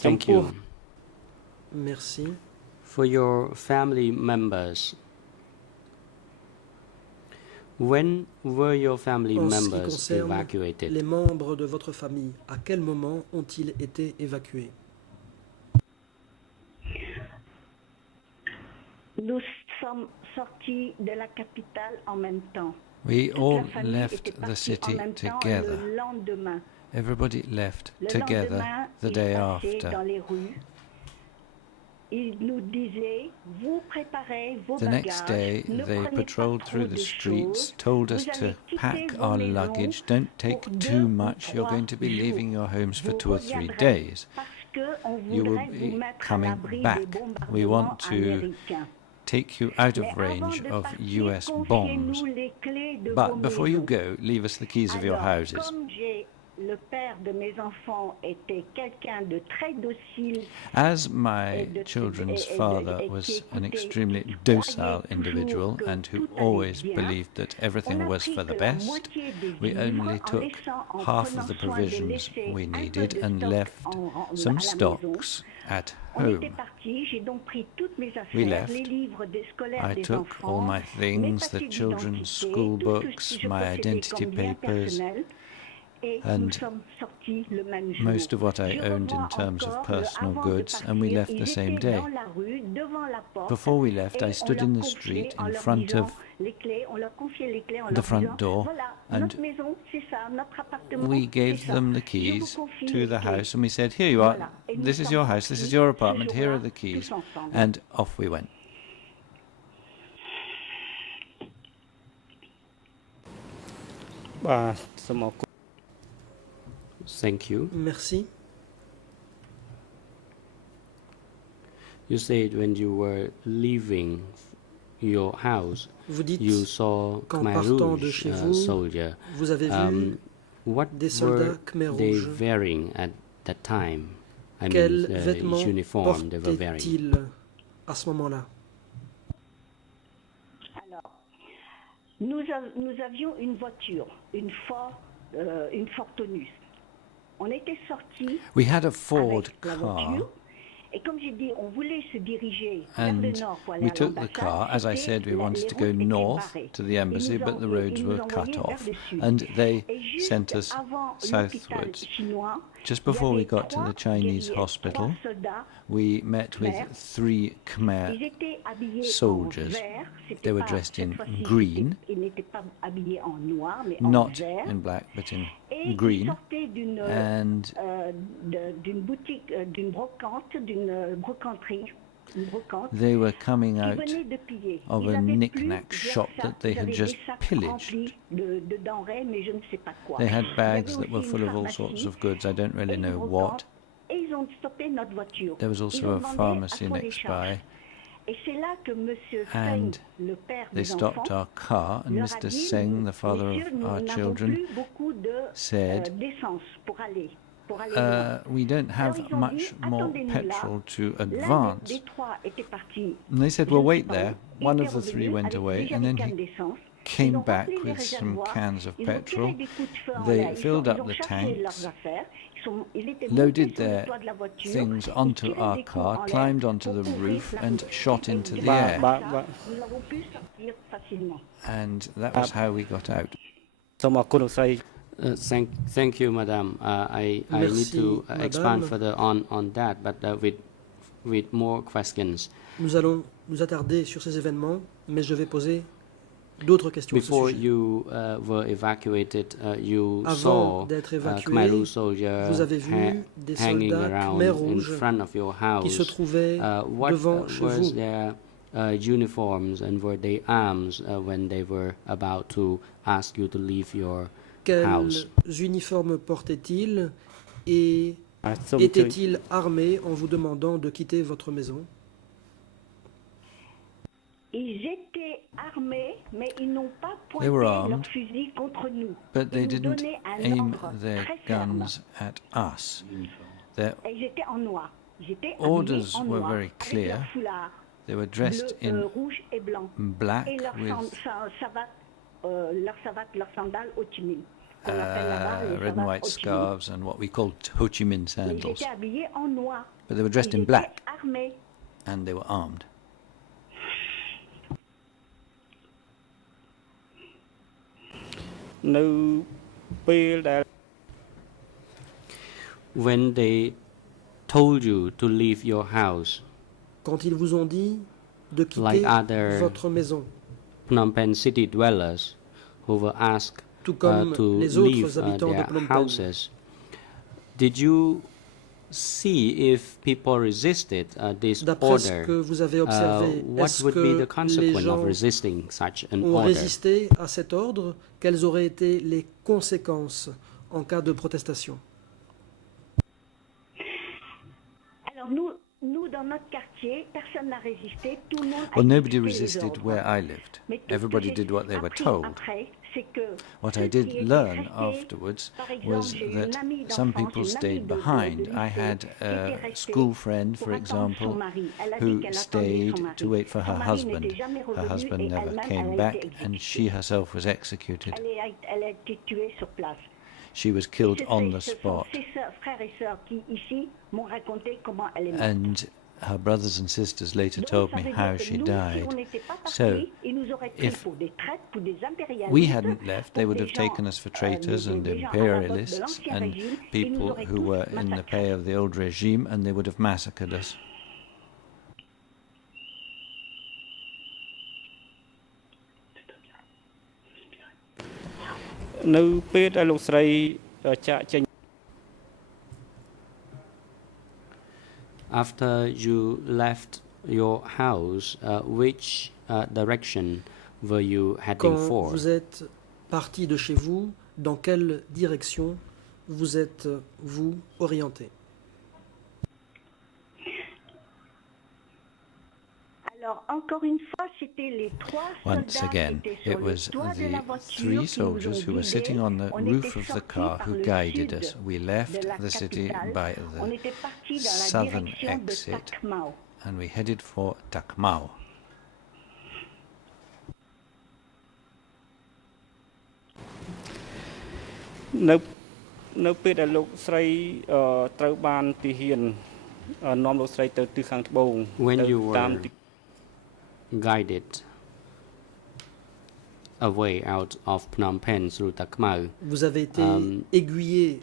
Thank you. Merci. For your family members, when were your family En ce qui members concerne evacuated? les membres de votre famille, à quel moment ont-ils été évacués? Nous sommes sortis de la capitale en même temps. We Toute all la famille left était the partie city en même temps together. le lendemain. Everybody left Le together lendemain, the ils day passaient dans after. les rues. Ils nous disaient, vous préparez vos The next day, bagages, ne they prenez patrolled pas trop through the de streets, choses. told us Vous to allez quitter pack vos our maisons luggage, don't take pour 2 too ou much, you're 3 going to be leaving your homes for Vous 2 or 3 reviendrez days. parce que on You will voudrait vous be mettre à coming l'abri back. des We bombardements want to américains. take you out Mais of avant range de of partir, US bombs. confiez-nous les clés de vos But before you maisons. go, leave us the keys of your Alors, houses. comme j'ai le père de mes enfants était quelqu'un de très docile. As my children's father was an extremely docile individual and who always believed that everything was for the best, we only took half of the provisions we needed and left some stocks at home. We left. I took all my things, the children's school books, my identity papers, and most of what I owned in terms of personal goods, and we left the same day. Before we left, I stood in the street in front of the front door, and we gave them the keys to the house, and we said, "Here you are, this is your house, this is your apartment, here are the keys," and off we went. Thank you. Merci. You said when you were leaving your house, Vous dites you saw qu'en Khmer partant de Rouge chez vous, soldier. vous avez vu What des soldats were Khmer they Rouge. wearing at that time? I Quels mean, vêtements uniform they were wearing. portaient-ils à ce moment-là? Alors, nous avions une voiture, une Ford Taunus. On était sortis We had a Ford avec la car, voiture. Et comme j'ai dit, on voulait se diriger vers and le nord pour aller we à took the l'ambassade. car. As I said, we wanted to go Les routes étaient north barrées. to the embassy, Ils nous but the roads were cut envoyaient off, vers le sud. and they Et juste sent us avant l'hôpital southwards. chinois, Just il y before we avait got to trois the Chinese guerriers, hospital, trois soldats. we met with Khmer. 3 Khmer Ils étaient habillés soldiers. en vert. C'était They were pas- dressed cette in fois-ci, green, Ils n'étaient pas habillés en noir, mais en not vert. in black but in Et ils green, sortaient d'une and d'une boutique, d'une brocante, d'une brocanterie, une brocante, they were coming qui out venait de piller. of Ils a avaient knick-knack plusieurs shop sacs, that they ils had avaient just des sacs pillaged. remplis de denrées, mais je ne sais pas quoi. They had Il y bags avait that were aussi full une of all pharmacie sorts of goods. I don't really et une know brocante, what. Et ils ont stoppé notre voiture. There was Ils also ont a demandé pharmacy à quoi les next charges. by, Et c'est là que Monsieur and Feng, le père they des stopped enfants, our car, and leur a Mr. dit, Singh, the father Messieurs, of nous our n'avons children, plus beaucoup said, d'essence pour aller loin. we don't have Alors, ils ont much dit, more attendez-nous là. petrol to L'un advance. des trois était parti. And they said, Je well, ne sais wait pas there. où. One Il of the était 3 revenu went avec away, des and then jerrycans he d'essence. Ils came ont back rempli les with some réservoirs. cans of Ils ont tiré petrol. des coups de feu en They l'air. filled Ils up ont the chargé tanks, leurs affaires. Ils étaient loaded montés sur le their toit de la voiture. things Ils onto tiraient our des coups car, en l'air climbed onto pour the ouvrir roof, la and route. shot Et into the grâce air. à ça, nous avons pu sortir facilement. And that was how we got out. Thank you, Madam. I need Merci, to expand Madame. further on that, but with more questions. Nous allons nous attarder sur ces événements, mais je vais poser d'autres questions à ce Before sujet. you were evacuated, you Avant saw d'être Khmer évacué, Rouge soldiers vous avez vu des hanging soldats around Khmer in Rouge front of your qui se house. trouvaient What devant chez was vous. their uniforms and were they arms when they were about to ask you to leave your house? Quels uniformes portaient-ils et étaient-ils armés en vous demandant de quitter votre maison? Ils étaient armés, mais ils n'ont pas They were pointé armed, leurs fusils contre nous. but they Ils nous didn't donnaient un aim ordre their très ferme. guns at us. Their Et ils étaient en noir. Ils étaient orders habillés en were noir, very avec clear. leur foulard They were dressed bleu, in rouge et blanc. black Et leur with leurs sandales Ho Chi Minh. On appelle là-bas les red and savates white Ho Chi Minh. scarves and what we call Ho Chi Minh Ils sandals. étaient habillés en noir. But they were dressed Ils in étaient black armés. and they were armed. When they told you to leave your house, Quand ils vous ont dit de quitter like other votre maison, Phnom Penh city dwellers who were asked tout comme to les leave autres habitants de their Phnom Penh, houses, did you see if people resisted this d'après ce order? que vous avez observé, What est-ce would be que the les consequence gens of resisting such an ont order? résisté à cet ordre? Quelles auraient été les conséquences en cas de protestation? Alors nous dans notre quartier, personne n'a résisté. Tout le monde a Well, nobody exécuté les resisted ordres. where I lived. Mais tout ce que Everybody j'ai did what they were appris told. après, What I did learn afterwards was that some people stayed behind. I had a school friend, for example, who stayed to wait for her husband. Her husband never came back, and she herself was executed. She was killed on the spot. And her brothers and sisters later told me how she died. So, if we hadn't left, they would have taken us for traitors and imperialists and people who were in the pay of the old regime, and they would have massacred us. After you left your house, which direction were you heading Quand for? vous êtes parti de chez vous, dans quelle direction vous êtes-vous orienté? Alors, encore une fois, c'était les trois Once soldats again, qui étaient sur it le was toit de la the voiture three qui nous ont soldiers who were sitting guidés. on the On roof était of the sortis car par who le guided sud us. We de left la the city capitale. by On the était partis dans la southern direction de exit, Takmao. and we headed for Takmao. When you were guided away out of Phnom Penh through Takmau, Vous avez été aiguillé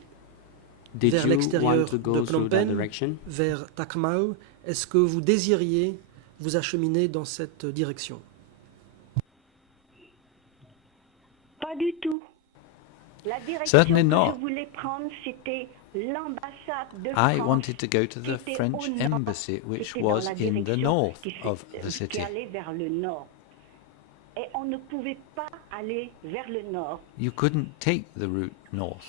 did vers you l'extérieur want to de go Phnom through that Penh, direction? vers Takmau. Est-ce que vous désiriez vous acheminer dans cette direction? Pas du tout. La direction Certainly que not. je voulais prendre, c'était l'ambassade de I France, wanted to go to qui the était French au nord, embassy, which qui était dans was la in the direction north of the qui city. allait vers le nord. Et on ne pouvait pas aller vers le nord. You couldn't take the route north.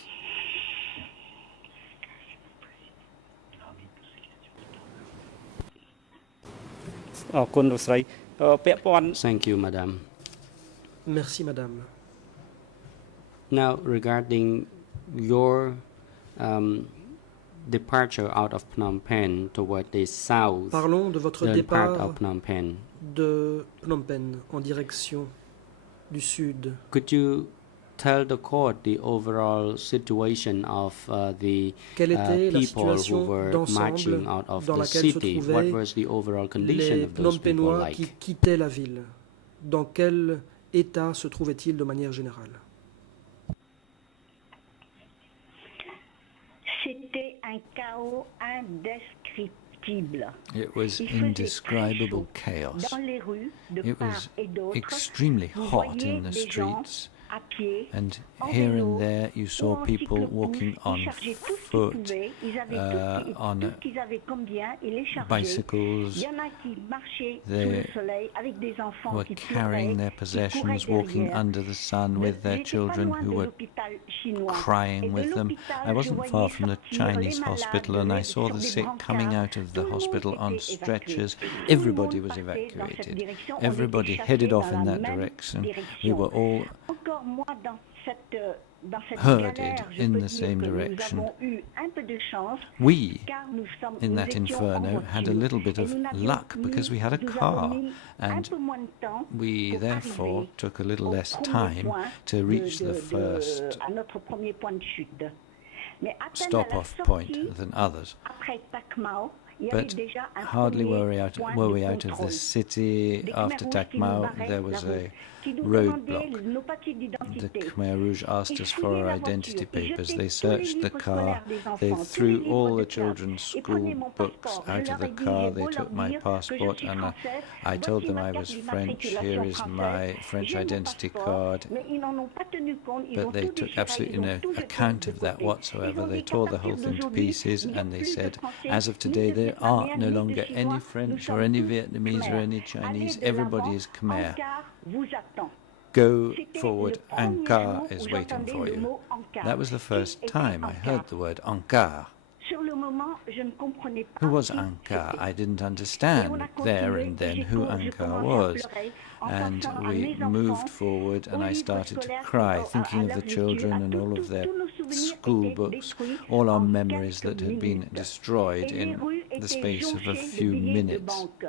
Thank you, madam. Merci, madame. Now, regarding your departure out of Phnom Penh toward the south, Parlons de votre the part départ of Phnom Penh. de Phnom Penh en direction du sud. Could you tell the court the overall situation of the Quelle était la people who situation were d'ensemble marching out of dans the laquelle se city? What trouvaient was the overall condition les of those people Phnom-Pénois like? qui quittaient la ville? Dans quel état se trouvaient-ils de manière générale? C'était un chaos indescriptible. It was Il faisait indescribable très chaud. chaos. Dans les rues, de It part was et d'autre, extremely vous hot voyiez in the des gens streets, à pied, and en here vélo, and there you ou saw en people cyclo-pousse. walking Ils on chargeaient tout ce qu'ils foot, pouvaient. Ils avaient on tout ce qu'ils avaient comme bien, ils les chargeaient. bicycles. Il y en a qui marchaient sous They le soleil avec des enfants were qui carrying their pleuraient, qui possessions, couraient walking derrière. under the sun with their J'étais pas children loin who de were l'hôpital chinois. Et crying de with them. l'hôpital, I je wasn't voyais far from the sortir Chinese les hospital, malades and I saw sur the des sick coming brancards. out of Tout the le monde hospital on était évacué. stretchers. Tout le Everybody monde was partait dans cette evacuated. direction. On Everybody était headed chassés off dans in la that même direction. We direction. were all Encore moi dans cette herded galère, je in peux the dire same que nous direction. avons eu un peu de chance, We, car nous in nous that étions en inferno, had a voiture. little bit Et of nous n'avions luck because we had a nous avons car, mis un and peu moins de temps we pour therefore arriver took a little au less premier time point to reach the first à notre premier point de chute. Mais à peine à la stop-off point sortie, than others. après Takmao, il y avait But déjà un hardly premier were we out of contrôle. the city. Des After Khmer Rouges qui nous Takmao, barraient there la was route, a qui nous roadblock. demandaient nos papiers The d'identité. Khmer Rouge asked Ils us for fouillaient our la identity voiture, ils papers. jetaient They tous les searched the livres car. scolaires des They enfants, tous les threw livres all de the classe. children's Ils prenaient school mon books passeport. Je out of leur the ai dit, car. j'ai They beau leur took my dire que je passport, suis and française, I told voici them ma I carte was French. d'immatriculation Here is française. my French J'ai mon identity passeport, card. mais ils n'en ont pas tenu compte. Ils ont But they tout took déchiré, absolutely ils ont no tout jeté account de of that côté. whatsoever. Ils ont They dit qu'à tore the partir whole thing to d'aujourd'hui, pieces, il n'y a and they plus de said, Français, as of ni today, de there are Vietnamiens, no ni de longer any Chinois. Nous French or sommes any tous Vietnamese or Khmer. any Allez Chinese. de Everybody l'avant, is Khmer. Ankar vous attend. Go C'était forward, le premier Ankar jour is où waiting j'entendais for le you. mot Ankar. That was the first Qui était time I Ankar? heard the word Ankar. Sur le moment, je ne comprenais pas Who was qui Ankar? c'était. I didn't Et on understand a there continué, and et then j'ai who je Ankar commençais à was. pleurer en And pensant à we mes enfants, moved forward and aux I livres started to scolaires, cry, à thinking of leurs the études, children à and all of their tous nos souvenirs school étaient books, détruits all our en memories quelques that had been minutes. destroyed Et les in rues the étaient space of a jonchées de few billets de minutes. banque.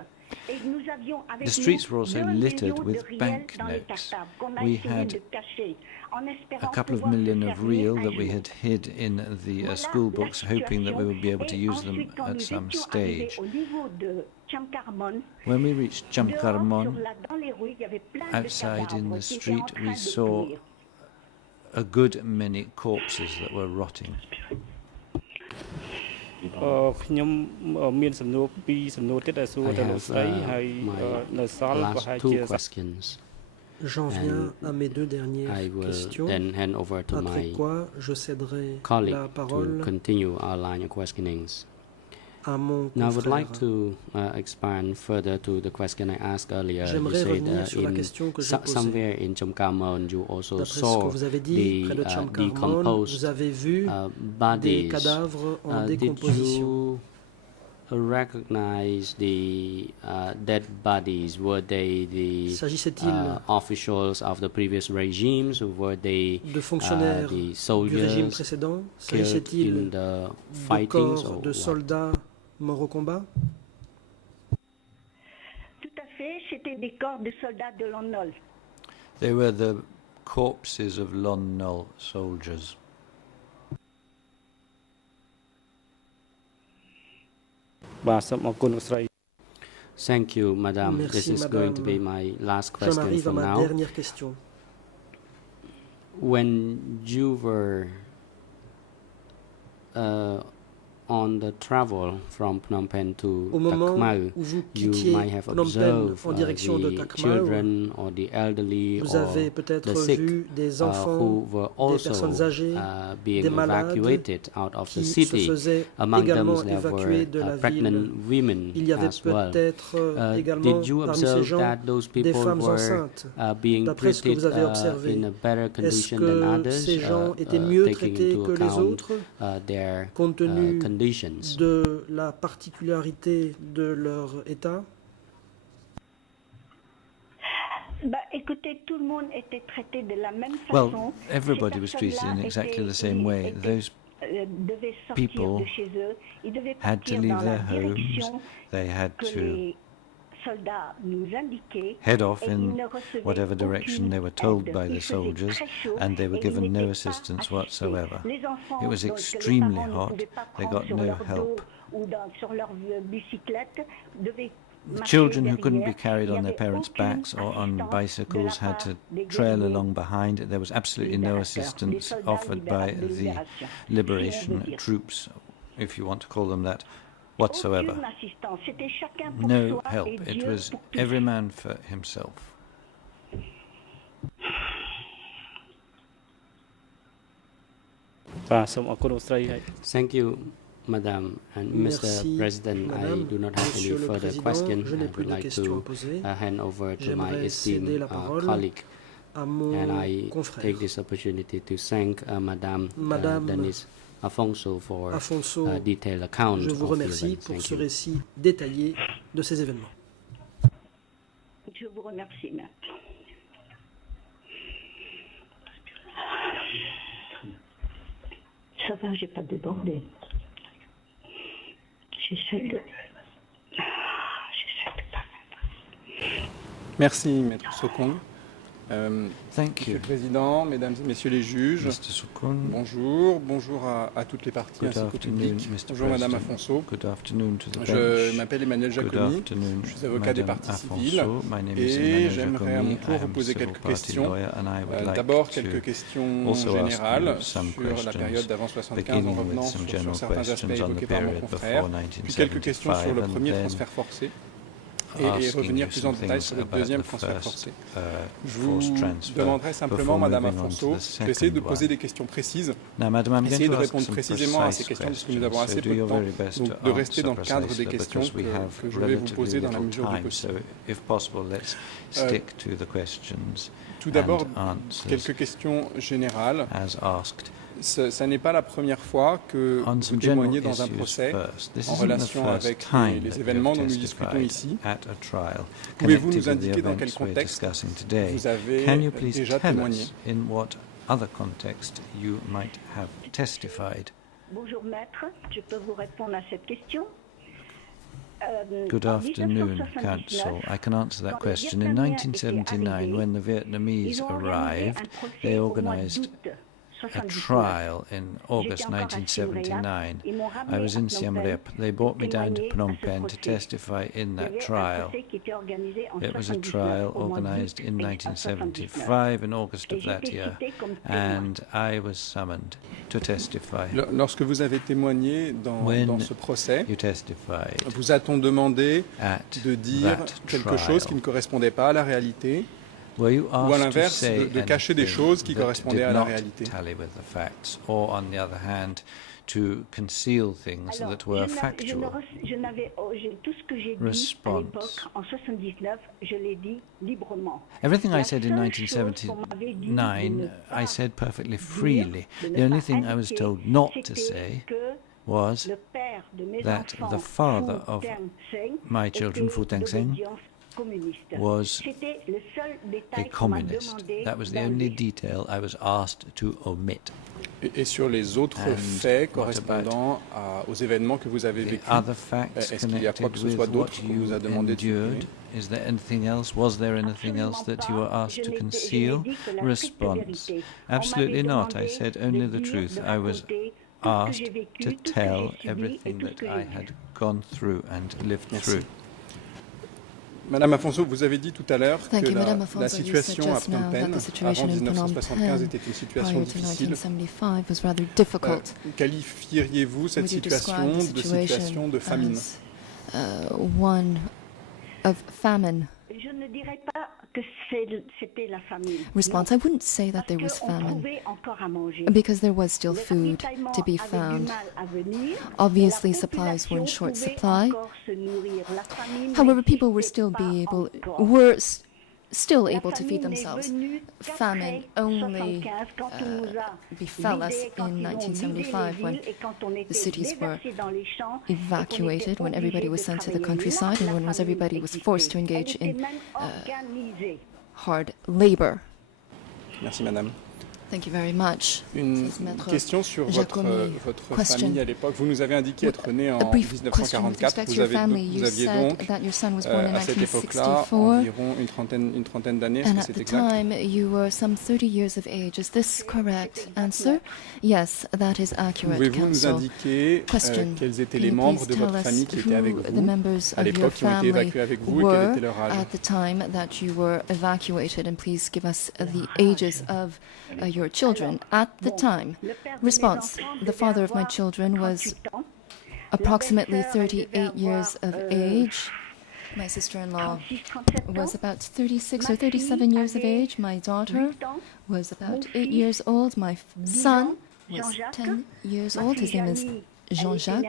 Et nous avions avec The streets were nous also 2 littered millions de with riels dans les banknotes. cartables qu'on a We essayé had de cacher en a espérant couple of pouvoir se million of servir real un that we jour. had hid in the Voilà school la books, hoping that we would be able to situation. use Et them ensuite, quand at nous some étions arrivés stage. au niveau de Chamkarmon, When we reached dehors, Chamkarmon, dans les rues, il y avait plein outside de in cadavres the qui étaient en street, train we de saw cuire. a good many corpses that were rotting. ខ្ញុំមានសំណួរពីរសំណួរទៀតដែលសួរ I ទៅលោក have ស្រីហើយ my នៅសល់ប្រ last ហែល two ជា questions. J'en viens à mes 2 dernières I will questions, then hand over to après my quoi je céderai colleague la to parole continue our line of questionings. à mon Now I would confrère. like to expand further to the question I asked earlier. You J'aimerais said revenir sur la question que j'ai posée. somewhere in Chamkarmon you also D'après ce saw que vous avez dit, près de the Chamkarmon, decomposed vous avez vu des bodies. cadavres en Did décomposition. you recognize the dead bodies? Were they the S'agissait-il officials of the previous regimes, or were they de fonctionnaires the du soldiers régime précédent? killed S'agissait-il in the de fightings, corps or de what? soldats morts au combat? Tout à fait, c'était des corps de soldats de l'ONOL. They were the corpses of Lon Nol soldiers. Thank you, Madam. Merci, This is going to be my last J'en question arrive à for ma now. dernière question. When you were on the travel from Phnom Penh to Au moment Takmau, où vous you quittiez might have Phnom Penh observed en direction de the Takmau, children or the elderly vous or avez peut-être the sick vu des enfants, who were des personnes also âgées, being des malades evacuated out of the qui se city. faisaient Among them également there évacués were de la pregnant ville. women Il y avait as well. peut-être également Did you parmi ces observe gens that those des people femmes were enceintes. being D'après ce que treated vous avez observé, in a better est-ce condition than que others, ces gens étaient mieux taking traités into que les account autres their compte tenu conditions? de la particularité de leur état? Bah, écoutez, tout le monde était traité de la même Well, façon. everybody Ces was treated in personnes-là exactly the étaient- same way. Those devaient sortir people de chez eux. Ils devaient had to partir leave dans la their homes. direction They had que to les soldats nous indiquaient. head off Et ils in ne recevaient whatever direction aucune they were told aide. by the Il faisait soldiers, très chaud and they were et ils given n'étaient no pas assistance assistés. whatsoever. Les enfants, It was donc, que les extremely parents ne hot. pouvaient pas They prendre got sur no leur dos help. ou sur leur bicyclette, devaient The marcher children who couldn't be derrière. carried Il y on their avait parents' aucune backs or on assistance de bicycles la had to part des trail guerriers along behind. There was absolutely no libérateurs, des assistance soldats offered by de the libération, liberation si on veut dire. troops, if you want to call them that, whatsoever. Aucune assistance. C'était chacun pour No soi help. et It Dieu was pour tous. every man for himself. Thank you, Madam. And Merci, Mr. President, Madame. I do not have any Monsieur le further Président, questions. je n'ai I plus would de like questions à to poser. hand over to my J'aimerais céder esteemed la parole colleague. à And mon I confrère. take this opportunity to thank Madame Madame Denise Afonso for Afonso, a detailed account je vous of the remercie event. pour Thank ce you. récit détaillé de ces événements. Je vous remercie, madame. Ça va, j'ai pas débordé. J'essaie de... Merci, Maître Sokong. Thank Monsieur you, le Président, Mesdames et Messieurs les juges, Mr. Sukun. bonjour, bonjour à toutes les parties Good ainsi qu'au afternoon, public. Mr. Bonjour Madame President. Afonso. Good afternoon to the Je bench. m'appelle Emmanuel Good Giacomi, afternoon, je suis avocat des Madame parties Afonso. civiles My name is et Emmanuel j'aimerais à mon Giacomi. tour I vous am poser civil quelques party questions. lawyer, and I would like D'abord, to quelques questions also ask générales you some sur la questions, période d'avant 75 en beginning with revenant some sur general certains aspects questions on the évoqués par mon period confrère, before puis quelques questions sur le 1975 premier and then transfert forcé et asking revenir you plus en some détail things sur le about deuxième the transfert first, forcé. Je forced vous transfer demanderai simplement, before Madame moving on to Afonso, the je vais essayer de second poser one. des questions précises, Now, Madam, I'm going essayer de to ask répondre some précisément à ces precise questions parce que nous avons questions, assez so do peu de your temps, very best donc to de rester dans le answer cadre des precisely, questions because we have que je vais vous relatively poser dans la little mesure du time, possible. so if possible, let's stick to the questions Tout d'abord, and answers quelques questions générales. as asked. Ce n'est pas la première fois que On vous some témoignez general dans un issues procès first, this en isn't the relation first avec time les that événements you've dont nous discutons testified ici. at a trial Pouvez-vous connected nous with the indiquer dans quel events we're contexte discussing today. vous avez Can you please déjà tell témoigné? us in what other context you might have testified? Bonjour maître, je peux vous répondre à cette question. Good afternoon, Counsel. I can answer that question. In 1979, when the Vietnamese arrived, they organized a trial in August 1979. I was in Siem Reap. They brought me down to Phnom Penh to testify in that trial. It was a trial organized in 1975, in August of that year, and I was summoned to testify. Lorsque vous avez témoigné dans ce procès, you testified, vous a-t-on demandé de dire quelque chose qui ne correspondait pas à la réalité? Ou à l'inverse, de cacher des choses qui correspondaient à la réalité. Or on the other hand, to conceal things that were factual. Tout ce que j'ai dit à l'époque, en 79, je l'ai dit librement. Everything I said in 1979, I said perfectly freely. The only thing I was told not to say was that the father of my children, Phu Teng Seng, was a communist. That was the only detail I was asked to omit. Et sur les autres faits correspondant aux événements que vous avez vécus, est-ce qu'il y a quoi que ce soit d'autre qu'on vous a demandé de supprimer? Is there anything else? Was there anything else that you were asked to conceal? Response: absolutely not. I said only the truth. I was asked to tell everything that I had gone through and lived through. Madame Afonso, vous avez dit tout à l'heure que la situation à Phnom Penh avant 1975 était une situation difficile. Qualifieriez-vous cette situation de situation de famine? One of famine. Je ne dirais pas que c'était la famine. Response: I wouldn't say that there was famine, because there was still food to be found. Obviously, supplies were in short supply. However, people were still able to feed themselves. Famine only befell us in 1975 when the cities were evacuated, when everybody was sent to the countryside, and when everybody was forced to engage in hard labor. Merci, Madame. Thank you very much. Une question sur votre famille à l'époque. Vous nous avez indiqué être né en 1944. Vous aviez donc, à cette époque-là, environ une trentaine d'années. Est-ce que c'est exact? And at the time, you were some 30 years of age. Is this correct? Answer: yes, that is accurate. Pouvez-vous nous indiquer quels étaient les membres de votre famille qui étaient avec vous à l'époque, qui ont été évacués avec vous, et quel était leur âge? At the time that you were evacuated, and please give us the ages of your children at the time. Response: the father of my children was approximately 38 years of age. My sister-in-law was about 36 or 37 years of age. My daughter was about 8 years old. My son was 10 years old. His name is Jean-Jacques.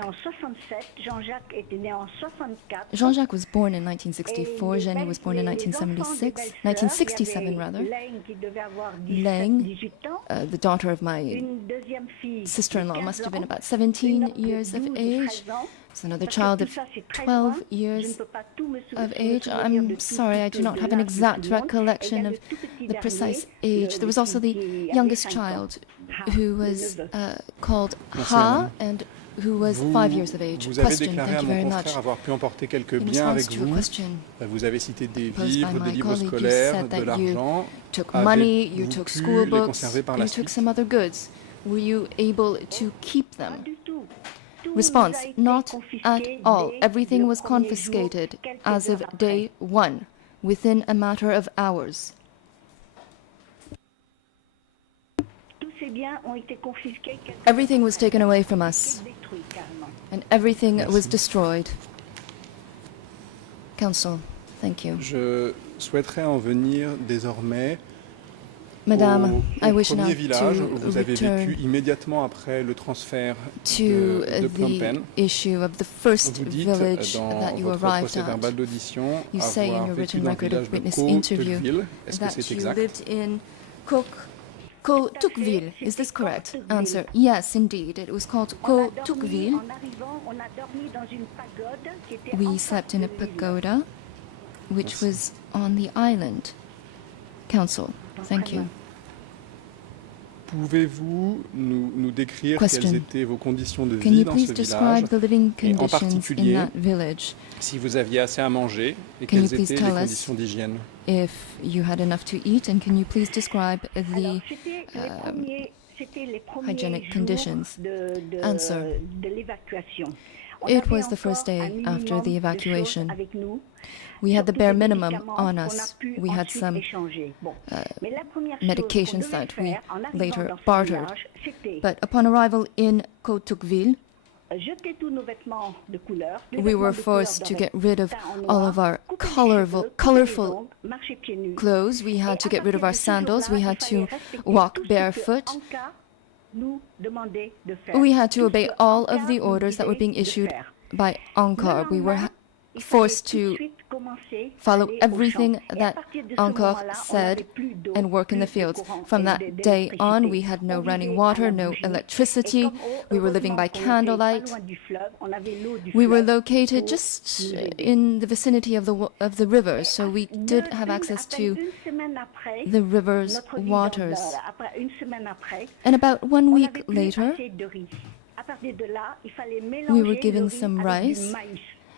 Jean-Jacques was born in 1964. Jenny was born in 1967 rather. Leng, the daughter of my sister-in-law, must have been about 17 years of age. There's another child of 12 years of age. I'm sorry, I do not have an exact recollection of the precise age. There was also the youngest child, who was called Ha, and who was 5 years of age. Vous avez déclaré à mon confrère avoir pu emporter quelques biens avec vous. Vous avez cité des livres, des livres scolaires, de l'argent. Took money, you Avez-vous took pu school les books, conserver par la you took suite? some other goods. Were you able to keep them? Response: not at all. Everything was confiscated as of day one, within a matter of hours. Everything was taken away from us, and everything was destroyed. Counsel, thank you. Je souhaiterais en venir désormais Madame, I au wish now premier village où to vous avez vécu return immédiatement après le transfert to de Phnom the Penh. issue of the first Vous dites village dans that you votre arrived procès at. verbal d'audition You say in avoir your vécu written dans le record village of de witness Ko interview Tocqueville. Est-ce que that c'est you exact? lived in Kok Ko Tukville. Is this correct? Answer: yes, indeed. It was called Ko Tukville. We slept in a pagoda, which was on the island. Council, thank you. Pouvez-vous nous décrire Question. quelles étaient vos conditions de Can vie you dans please ce describe village the living et en conditions in particulier that village? si vous aviez assez à manger et Can you quelles please étaient les tell us conditions d'hygiène? if you had enough to eat, and can you please describe the hygienic conditions? Answer: it was the first day after the evacuation. We had the bare minimum on us. We had some medications that we later bartered. But upon arrival in Ko Tukville, we were forced to get rid of all of our colorful clothes. We had to get rid of our sandals. We had to walk barefoot. We had to obey all of the orders that were being issued by Angkor. We were forced to follow everything that Angkor said and work in the fields. From that day on, we had no running water, no electricity. We were living by candlelight. We were located just in the vicinity of the river, so we did have access to the river's waters. And about 1 week later, we were given some rice,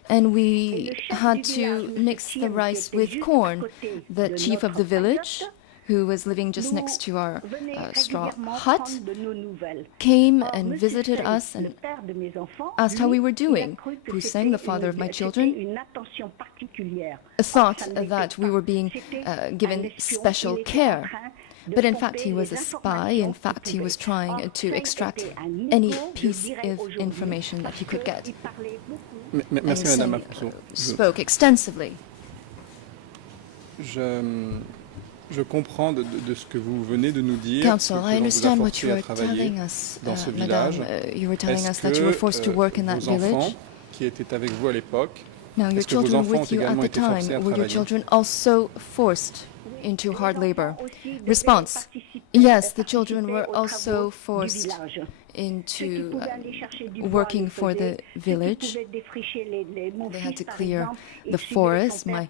and we had to mix the rice with corn. The chief of the village, who was living just next to our straw hut, came and visited us and asked how we were doing. Hussein, the father of my children, thought that we were being given special care. But in fact, he was a spy. In fact, he was trying to extract any piece of information that he could get. Merci, Madame Apuzzo. Spoke extensively. Je comprends de ce que vous venez de nous dire. Council, I understand what you à were travailler telling us, dans ce village. You were telling us that you were forced to work in that vos enfants village. qui étaient avec vous à l'époque, Now, your est-ce que vos children enfants ont with you at également the été forcés time, à were your travailler? children also forced into hard labor? Response: yes, the children were also forced into working for the village. They had to clear the forest. My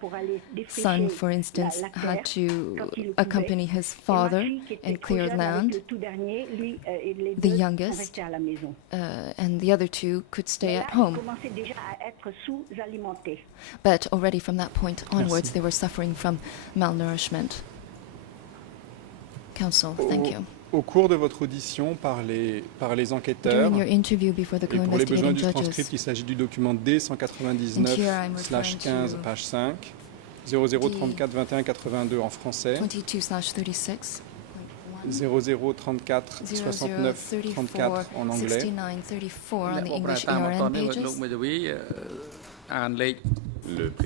son, for instance, had to accompany his father and clear land. The youngest and the other two could stay at home. But already from that point onwards, they were suffering from malnourishment. Council, thank you. Au cours de votre audition par les enquêteurs, During your interview before the et pour les besoins co-investigating du transcript, judges, il s'agit du document D199/15, page 5, 0034 21 82 en français, 22/36, 0034 69 34 en anglais. 69/34 on the English ERN pages.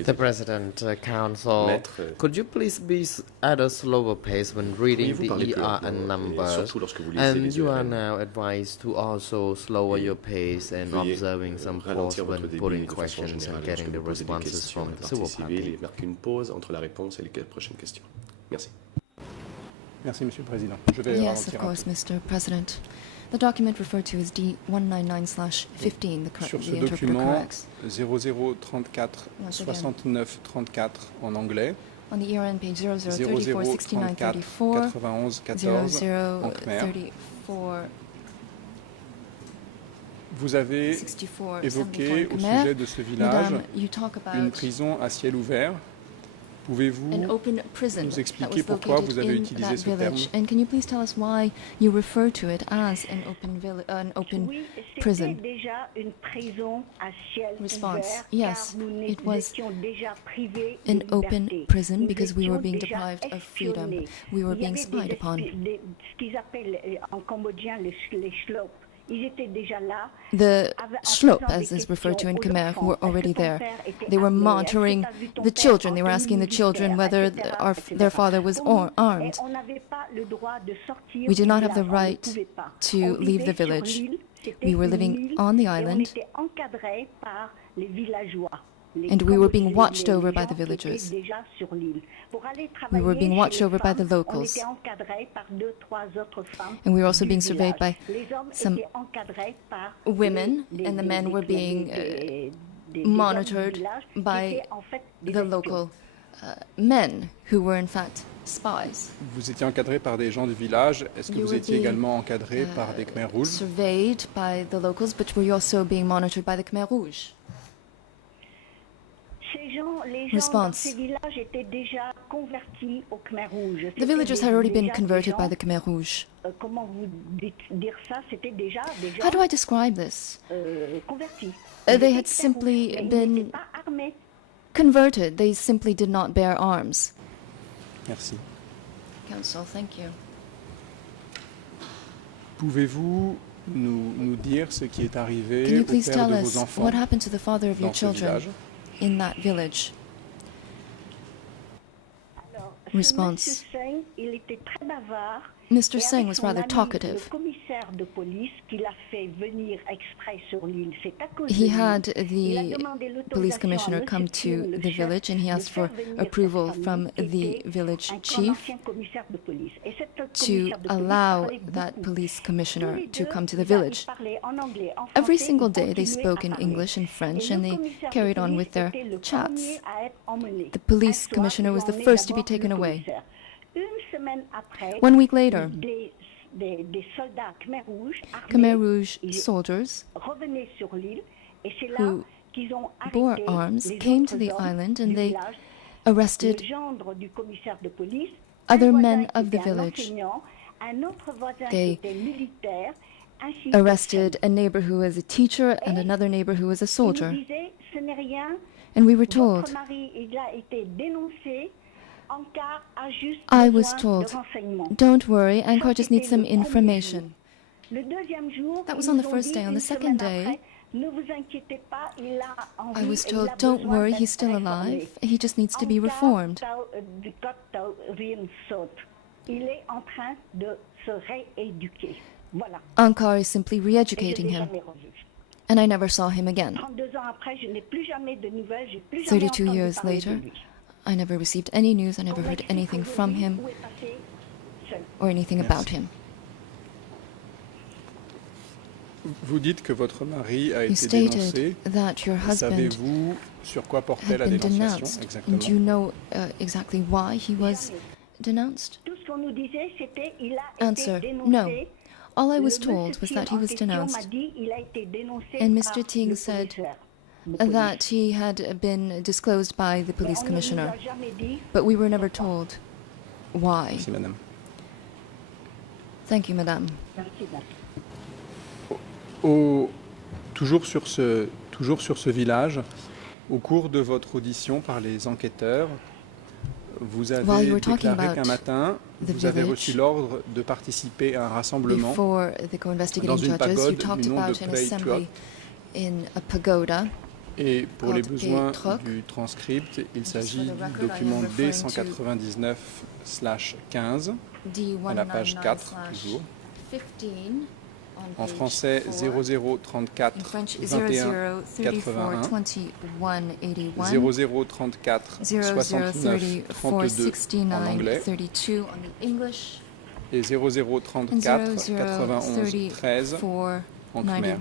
The President, Council, Maître, could you please be at a slower pace when reading the parler plus ERN lentement, numbers? surtout lorsque vous lisez And les you are ERN. now advised to also slower your pace and Veuillez observing some pause ralentir when votre débit putting de façon questions générale and lorsque getting the vous posez des responses questions from à the la civil partie civile party. et marquez une pause entre la réponse et les prochaines questions. Merci. Merci, Monsieur le Président. Je vais Yes, ralentir of un course, peu. Mr. President. The document referred to is D199/15, Sur ce the interpreter document, corrects. 0034 Once again. 69 34 en anglais, On the ERN page 0034 69 0034 34, 91 14 en khmer. 0034 Vous avez 64 évoqué 74 au Khmer. sujet de ce village Madame, you talk une about prison à ciel ouvert. Pouvez-vous an open prison nous that expliquer was pourquoi located vous avez in utilisé that ce terme? village? And can you please tell us why you refer to it as an open Oui, prison? c'était déjà une prison à ciel Response: ouvert, yes, car nous it was étions déjà privés de an open liberté. prison Nous because we were étions being déjà deprived of freedom. espionnés. We were Il y being avait spied upon. ce qu'ils appellent en cambodgien les shlop. Ils étaient déjà là. The en Shlop, posant as des is referred to in questions aux Khmer, enfants. were Est-ce que already ton there. père était They were armé? Est-ce que monitoring t'as vu ton the père children. en They were asking the tenue children militaire, whether etc., their father was armed. Et on n'avait pas le droit de sortir We did du not have the village, on ne right pouvait pas. to On leave vivait the sur village. l'île, c'était We were une living île, on the et on island. était encadrés par les villageois. and we were being watched over by the villagers. We were being watched over by the locals. And we were also being surveyed by some women, and the men were being monitored by the local men who were in fact spies. Vous étiez encadré par des gens du village. Est-ce que vous étiez également encadré par des Khmers rouges? Surveyed by the locals, but were you also being monitored by the Khmer Rouge? Response. The villagers had already been converted by the Khmer Rouge. How do I describe this? They had simply been converted. They simply did not bear arms. Merci. Council, thank you. Pouvez-vous nous dire ce qui est arrivé Can you au please père tell de us vos enfants what happened to the father of your dans ce children village? in that village? Response. Mr. Singh was rather talkative. He had the police commissioner come to the village and he asked for approval from the village chief to allow that police commissioner to come to the village. Every single day they spoke in English and French and they carried on with their chats. The police commissioner was the first to be taken away. 1 week later, Khmer Rouge soldiers who bore arms came to the island and they arrested other men of the village. They arrested a neighbor who was a teacher and another neighbor who was a soldier. And we were told, I was told, don't worry, Angkor just needs some information. That was on the first day. On the second day, I was told, don't worry, he's still alive. He just needs to be reformed. Angkor is simply re-educating him. And I never saw him again. 32 years later, I never received any news, I never heard anything from him or anything about him. Vous dites que votre mari a You été stated dénoncé. that your husband Savez-vous sur quoi portait had la been dénonciation denounced. exactement? Do you know exactly why he was denounced? Answer, no. All I was told was that he was denounced. And Mr. Ting said that he had been disclosed by the police commissioner. But we were never told why. Merci, madame. Thank you, madame. Toujours sur ce village, au cours de votre audition par les enquêteurs, vous avez déclaré qu'un matin, vous avez reçu l'ordre de participer à un rassemblement dans une pagode du nom de Plei Tuop. Et pour les besoins du transcript, il s'agit du document D199/15, à la page 4, toujours. En français, 0034 21 81, 0034 69 32 en anglais et 0034 91 13 en khmer.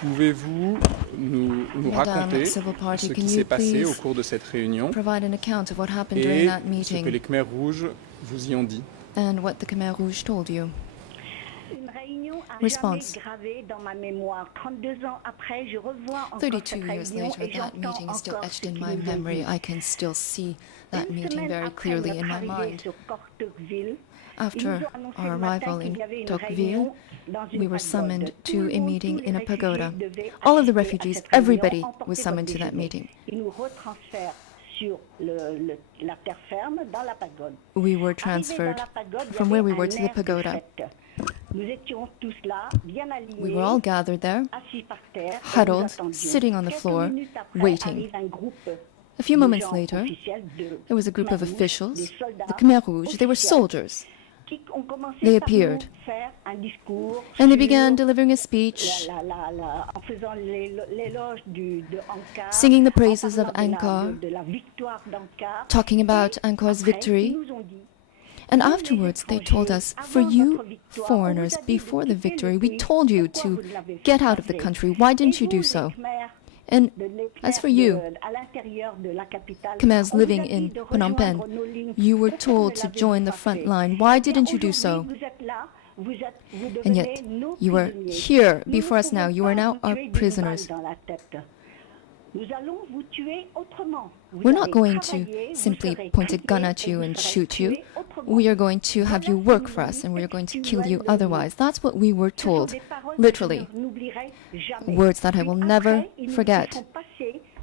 Pouvez-vous nous raconter ce qui s'est passé au cours de cette réunion et ce que les Khmers rouges vous y ont dit? And what the Khmer Rouge told you. Response. 32 years later, that meeting is still etched in my memory. I can still see that meeting very clearly in my mind. After our arrival in Tocqueville, we were summoned to a meeting in a pagoda. All of the refugees, everybody was summoned to that meeting. We were transferred from where we were to the pagoda. We were all gathered there, huddled, sitting on the floor, waiting. A few moments later, there was a group of officials, the Khmer Rouge. They were soldiers. They appeared, and they began delivering a speech, singing the praises of Angkor, talking about Angkor's victory. And afterwards, they told us, for you foreigners, before the victory, we told you to get out of the country. Why didn't you do so? And as for you, Khmers living in Phnom Penh, you were told to join the front line. Why didn't you do so? And yet, you are here before us now. You are now our prisoners. We're not going to simply point a gun at you and shoot you. We are going to have you work for us, and we are going to kill you otherwise. That's what we were told, literally. Words that I will never forget.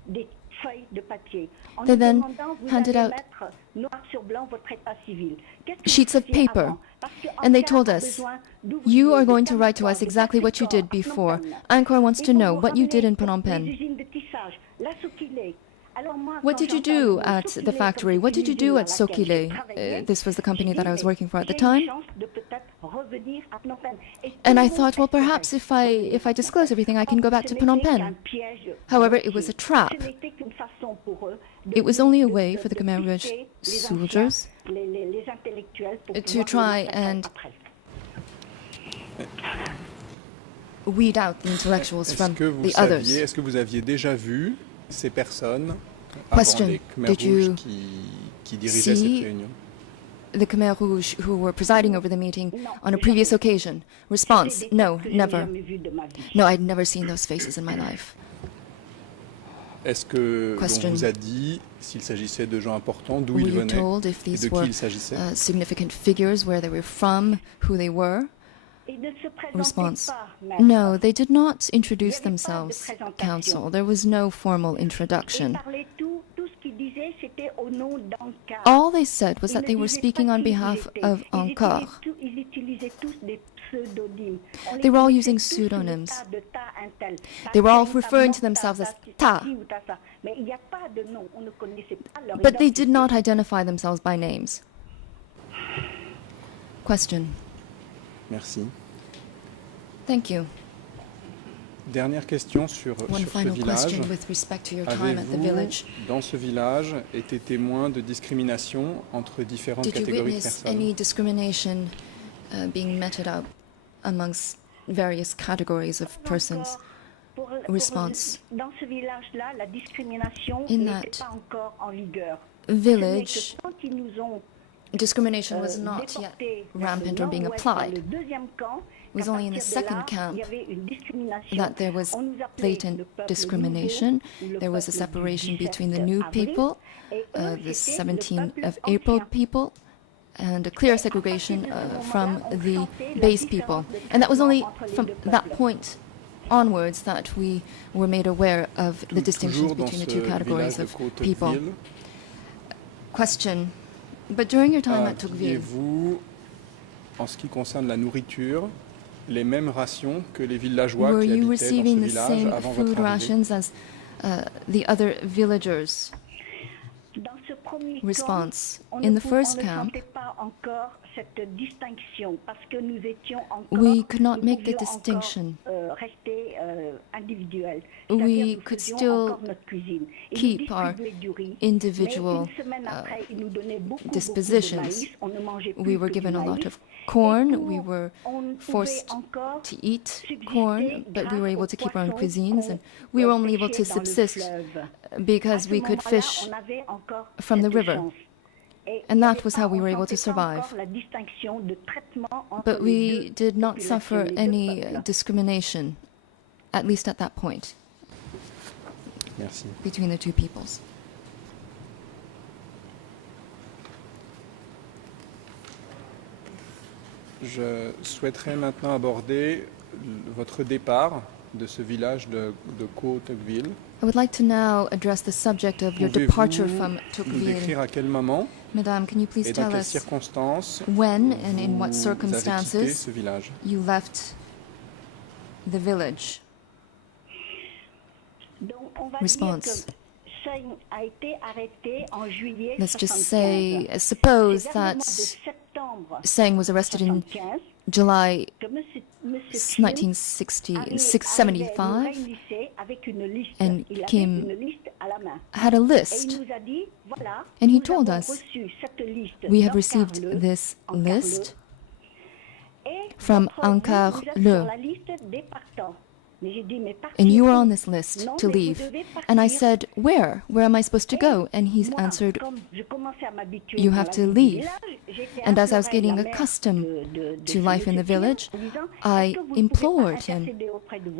They then handed out sheets of paper, and they told us, you are going to write to us exactly what you did before. Angkor wants to know what you did in Phnom Penh. What did you do at the factory? What did you do at Sokile? This was the company that I was working for at the time. And I thought, well, perhaps if I disclose everything, I can go back to Phnom Penh. However, it was a trap. It was only a way for the Khmer Rouge soldiers to try and weed out the intellectuals from the others. Est-ce que vous aviez déjà vu ces personnes Question, avant les Khmer Rouges qui dirigeaient cette réunion? The Khmer Rouge who were presiding over the meeting on a previous occasion? Response, no, never. No, I'd never seen those faces in my life. Est-ce que l'on vous a dit s'il s'agissait de gens importants, d'où ils venaient et de qui il s'agissait? Significant figures, where they were from, who they were? Response, no, they did not introduce themselves, Council. There was no formal introduction. All they said was that they were speaking on behalf of Angkor. They were all using pseudonyms. They were all referring to themselves as Ta. But they did not identify themselves by names. Question. Merci. Thank you. Dernière question sur ce village. Avez-vous, dans ce village, été témoin de discrimination entre différentes catégories de personnes? Any discrimination being meted out amongst various categories of persons? Response. In that village, discrimination was not yet rampant or being applied. It was only in the second camp that there was blatant discrimination. There was a separation between the new people, the 17th of April people, and a clear segregation from the base people. And that was only from that point onwards that we were made aware of the distinctions between the two categories of people. Question. But during your time at Tocqueville, aviez-vous, en ce qui concerne la nourriture, les mêmes rations que les villageois qui habitaient dans ce village avant votre arrivée? As the other villagers? Response. In the first camp, we could not make the distinction. We could still keep our individual dispositions. We were given a lot of corn. We were forced to eat corn, but we were able to keep our own cuisines, and we were only able to subsist because we could fish from the river. And that was how we were able to survive. But we did not suffer any discrimination, at least at that point, Merci. Between the two peoples. Je souhaiterais maintenant aborder votre départ de ce village de Tocqueville. I would like to now address the subject of your departure from Pouvez-vous nous décrire à quel moment Madame, can you please et dans tell quelles us circonstances when and in what vous avez quitté circumstances ce village? you left the village? Response. Let's just say, suppose that Seng was arrested in July 1975, and Kim had a list, and he told us, we have received this list from Ankar Le, and you are on this list to leave. And I said, where? Where am I supposed to go? And he answered, you have to leave. And as I was getting accustomed to life in the village, I implored him.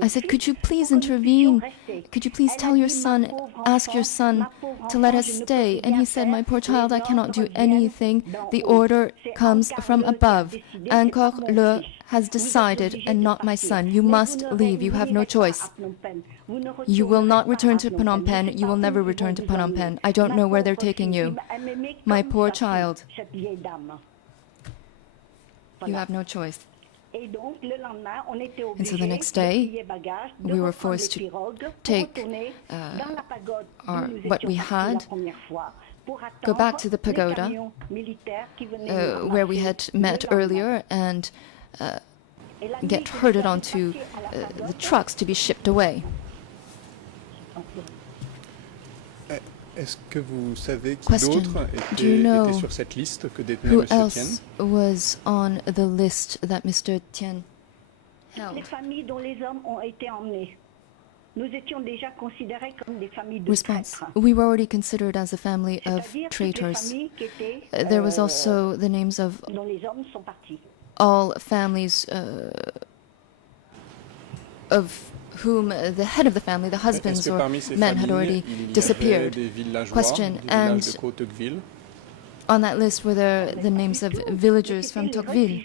I said, could you please intervene? Could you please tell your son, ask your son to let us stay? And he said, my poor child, I cannot do anything. The order comes from above. Ankar Le has decided, and not my son. You must leave. You have no choice. You will not return to Phnom Penh. You will never return to Phnom Penh. I don't know where they're taking you. My poor child. You have no choice. And so the next day, we were forced to take what we had, go back to the pagoda where we had met earlier, and get herded onto the trucks to be shipped away. Est-ce que vous savez qui Question. d'autre Do you know était sur cette liste que détenait who M. Tien? else was on the list that Mr. Tien held? Les familles dont les hommes ont été emmenés. Nous étions déjà considérés comme des familles de Response. traîtres. We were already considered as a family of C'est-à-dire toutes les traitors. familles qui étaient, There was also the names of dont les hommes sont partis. all families of whom the head of the family, the husbands or men, had already disappeared. Question. And on that list were there the names of villagers from Tocqueville?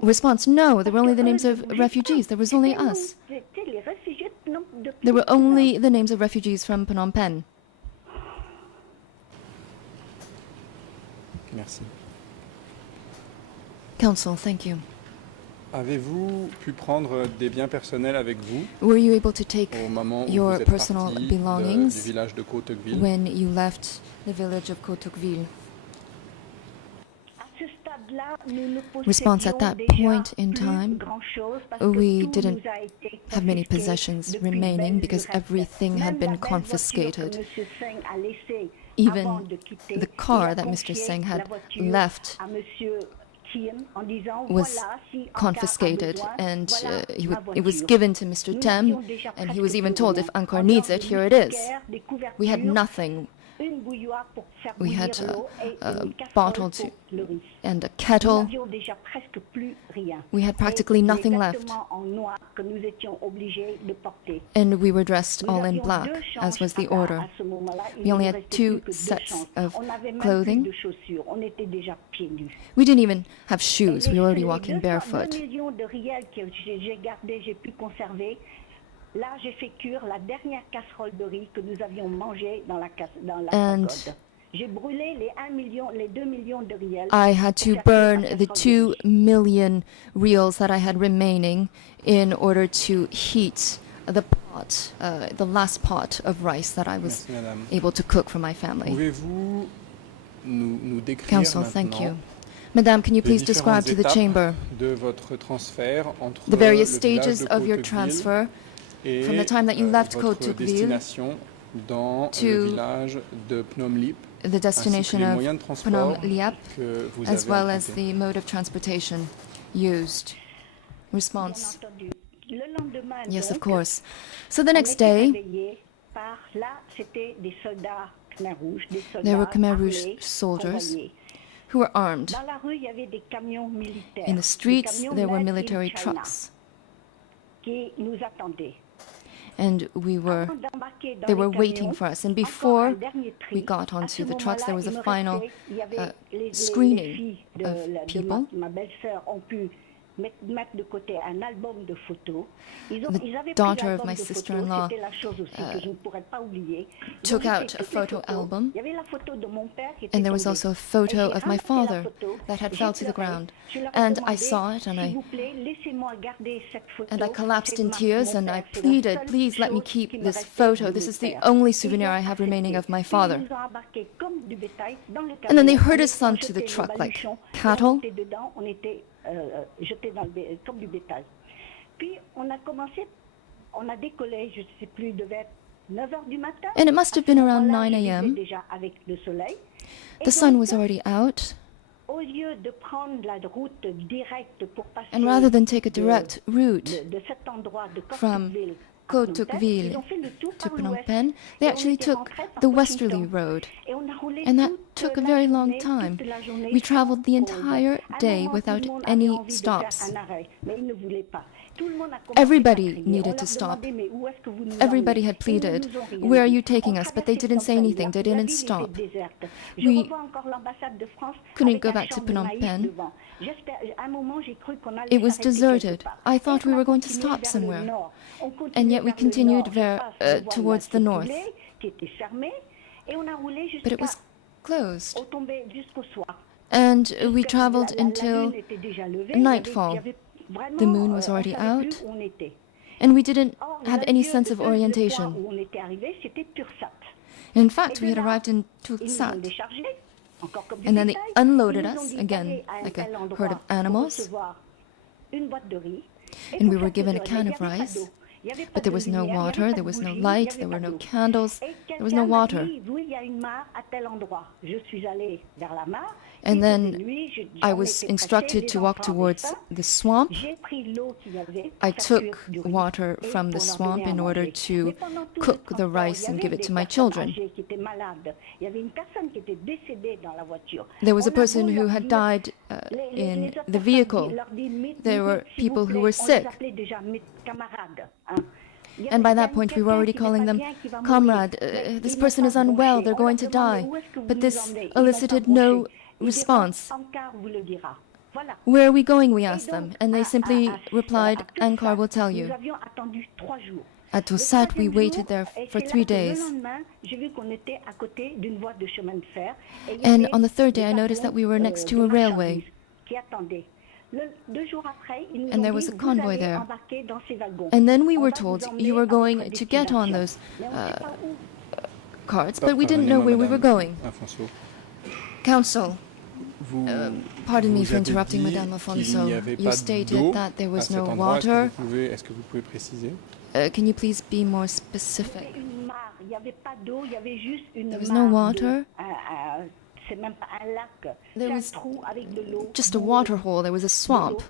Response. No, there were only the names of refugees. There was only us. There were only the names of refugees from Phnom Penh. Merci. Counsel, thank you. Avez-vous pu prendre des biens personnels avec vous Were you able to take au moment où your vous êtes personal parti belongings du village de Côte-Tocqueville? when you left the village of Côte-Tocqueville? Response. At that point in time, we didn't have many possessions remaining because everything had been confiscated. Even the car that Mr. Seng had left was confiscated, and it was given to Mr. Tem, and he was even told, if Angkor needs it, here it is. We had nothing. We had a bottle and a kettle. We had practically nothing left. And we were dressed all in black, as was the order. We only had 2 sets of clothing. We didn't even have shoes. We were already walking barefoot. Là, j'ai fait cuire la dernière casserole de riz que nous avions mangée dans la pagode. J'ai brûlé les 2 millions de riels. I had to burn the 2 million reals that I had remaining in order to heat the pot, the last pot of rice that I was able to cook for my family. Pouvez-vous nous décrire Counsel, thank you. Madame, can you please describe to the chamber de votre transfert entre the various le stages village de of your Côte-Tocqueville transfer from the time that you left Côte-Tocqueville dans le village de Phnom Lip, the destination of Phnom Liap, as well as empruntés. the mode of transportation used? Response. Yes, of course. So the next day, there were Khmer Rouge soldiers who were armed. In the streets, there were military trucks. And they were waiting for us. And before we got onto the trucks, there was a final screening of people. mettre de côté un album de photos. The daughter of my sister-in-law took out a photo album, and there was also a photo of my father that had fell to the ground. And I saw it, and I collapsed in tears, and I pleaded, please let me keep this photo. This is the only souvenir I have remaining of my father. And then they herded us onto the truck like cattle. Jeté comme du bétail. Puis on a décollé, je ne sais plus, devait être 9 heures du matin. And it must have been around 9 a.m. Déjà avec le soleil. The sun was already out. Au lieu de prendre la route directe pour passer and rather than take a direct route de cet endroit de from Kotukville to Phnom Penh, they actually took the westerly road, and that took a very long time. We traveled the entire day without any stops. Everybody needed to stop. Everybody had pleaded, where are you taking us? But they didn't say anything. They didn't stop. We couldn't go back to Phnom Penh. It was deserted. I thought we were going to stop somewhere. And yet we continued towards the north. But it was closed. And we traveled until nightfall. The moon was already out, and we didn't have any sense of orientation. In fact, we had arrived in Tulsat, and then they unloaded us, again, like a herd of animals, and we were given a can of rice. But there was no water, there was no light, there were no candles, there was no water. And then I was instructed to walk towards the swamp. I took water from the swamp in order to cook the rice and give it to my children. There was a person who had died in the vehicle. There were people who were sick. And by that point, we were already calling them, "Comrade, this person is unwell, they're going to die." But this elicited no response. "Where are we going?" we asked them, and they simply replied, "Angkor will tell you." At Tulsat, we waited there for 3 days. And on the third day, I noticed that we were next to a railway. And there was a convoy there. And then we were told, "You were going to get on those carts," but we didn't know where we were going. Council, pardon me for interrupting, Madame Alfonso. You stated that there was no water. Can you please be more specific? There was no water. There was just a water hole. There was a swamp.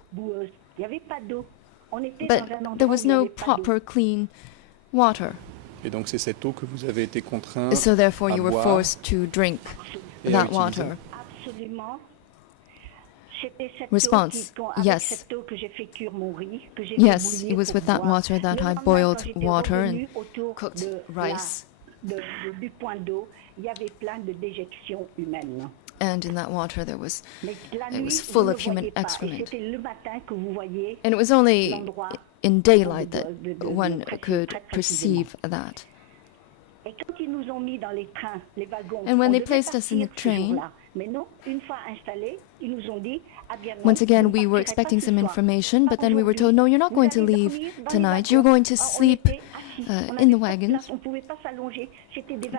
But there was no proper clean water. So therefore you were forced to drink that water. Response: yes. Yes, it was with that water that I boiled water and cooked rice. And in that water it was full of human excrement. And it was only in daylight that one could perceive that. And when they placed us in the train, once again we were expecting some information, but then we were told, "No, you're not going to leave tonight. You're going to sleep in the wagons."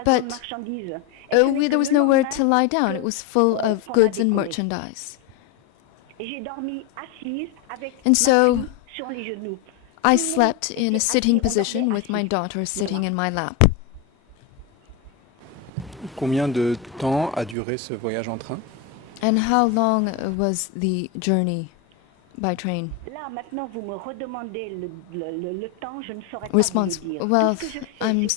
But there was nowhere to lie down. It was full of goods and merchandise. And so I slept in a sitting position with my daughter sitting in my lap. Combien de temps a duré ce voyage en train? And how long was the journey by train? Response: well, I'm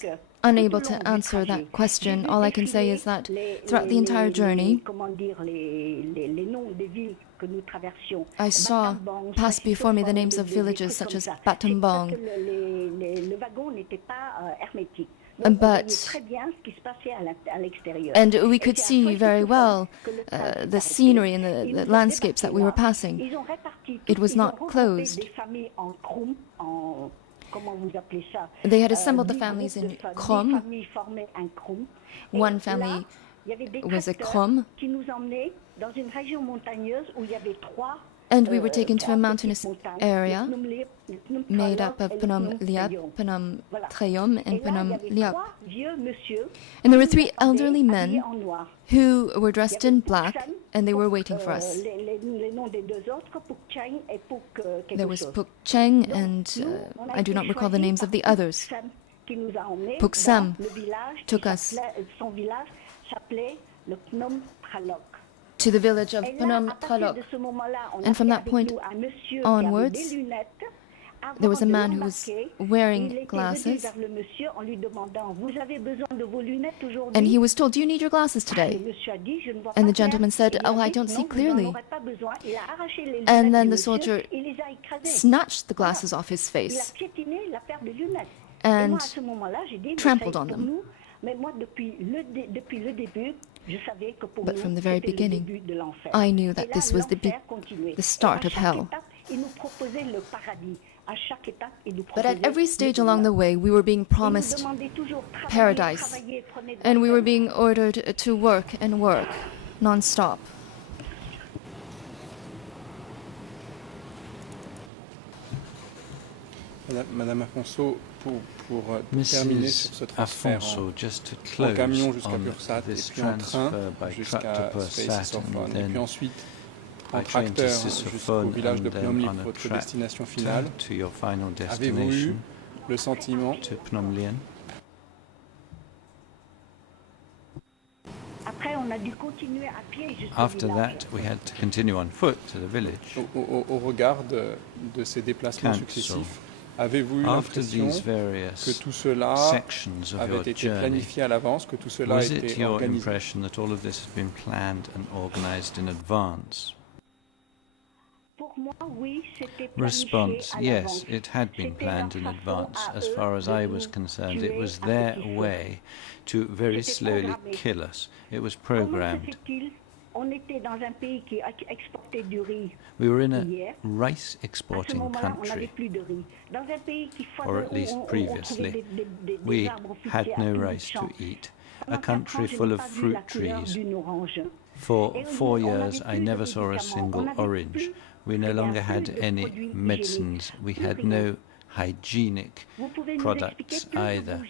unable to answer that question. All I can say is that throughout the entire journey, I saw pass before me the names of villages such as Battambang. And we could see very well the scenery and the landscapes that we were passing. it was not closed. They had assembled the families in Krom. One family was a Krom. And we were taken to a mountainous area made up of Phnom Liap, Phnom Trayom, and Phnom Liap. And there were 3 elderly men who were dressed in black, and they were waiting for us. There was Puk Cheng, and I do not recall the names of the others. Puk Sam took us to the village of Phnom Tralok. And from that point onwards, there was a man who was wearing glasses, and he was told, "Do you need your glasses today?" And the gentleman said, "Oh, I don't see clearly." And then the soldier snatched the glasses off his face and trampled on them. But from the very beginning, I knew that this was the start of hell. But at every stage along the way, we were being promised paradise, and we were being ordered to work and work non-stop. Madame Afonso, pour terminer sur ce transfert en camion jusqu'à Pursat et puis en train jusqu'à Sisophone et puis ensuite en tracteur jusqu'au village de Phnom Lip, votre destination finale, avez-vous eu le sentiment After that, we had to continue on foot to the village. Au regard de ces déplacements successifs, avez-vous eu l'impression que tout cela avait été planifié à l'avance, que tout cela a été organisé? Was it your impression that all of this had been planned and organized in advance? Response: yes, it had been planned in advance. As far as I was concerned, it was their way to very slowly kill us. It was programmed. We were in a rice exporting country, or at least previously. We had no rice to eat. A country full of fruit trees. For 4 years, I never saw a single orange. We no longer had any medicines. We had no hygienic products either.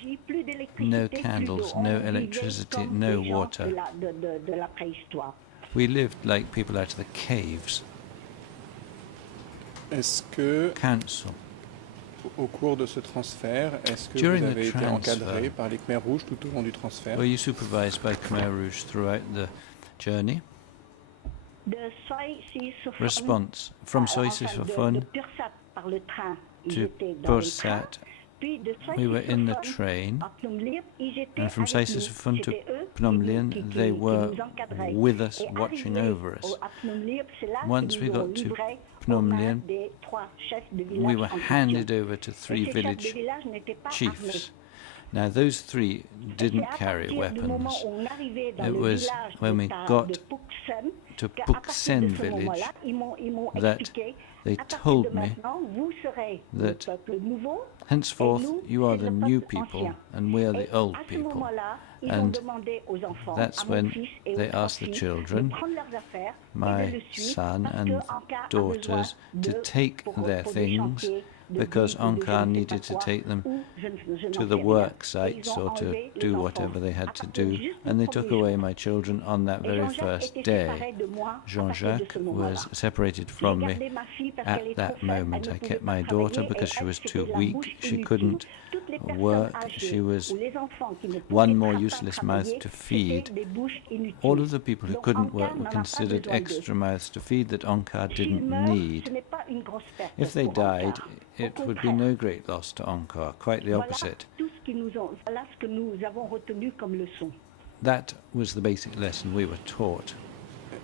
No candles, no electricity, no water. We lived like people out of the caves. Est-ce que, au cours de ce transfert, est-ce que vous avez été encadré par les Khmers rouges tout au long du transfert? Were you supervised by Khmer Rouge throughout the journey? Response: from Soi Sisophone to Pursat, we were in the train, and from Soi Sisophone to Phnom Lien, they were with us, watching over us. Once we got to Phnom Lien, we were handed over to 3 village chiefs. Now, those 3 didn't carry weapons. It was when we got to Puk Sen village that they told me that henceforth you are the new people and we are the old people. And that's when they asked the children, my son and daughters, to take their things, because Angkar needed to take them to the work sites or to do whatever they had to do, and they took away my children on that very first day. Jean-Jacques was separated from me at that moment. I kept my daughter because she was too weak. She couldn't work. She was one more useless mouth to feed. All of the people who couldn't work were considered extra mouths to feed that Angkar didn't need. If they died, it would be no great loss to Angkar, quite the opposite. That was the basic lesson we were taught.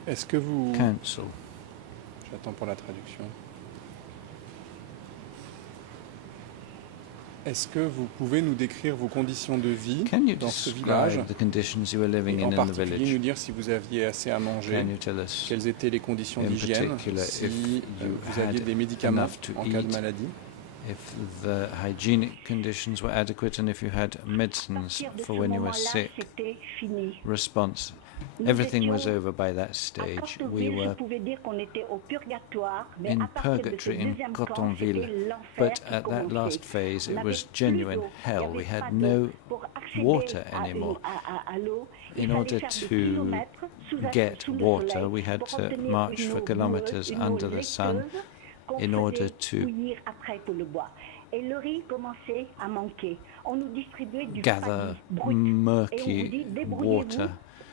Est-ce que vous... Council. J'attends pour la traduction. Est-ce que vous pouvez nous décrire vos conditions de vie dans ce village? The conditions you were living et en in the particulier village? nous dire si vous aviez assez à manger, quelles étaient les conditions d'hygiène, si vous aviez des médicaments en cas de maladie? If the hygienic conditions were adequate and if you had medicines for when you were sick. Response. Everything was over by that stage. We were in purgatory in Cotonville, but at that last phase it was genuine hell. We had no water anymore. In order to get water, we had to march for kilometers under the sun in order to gather murky water,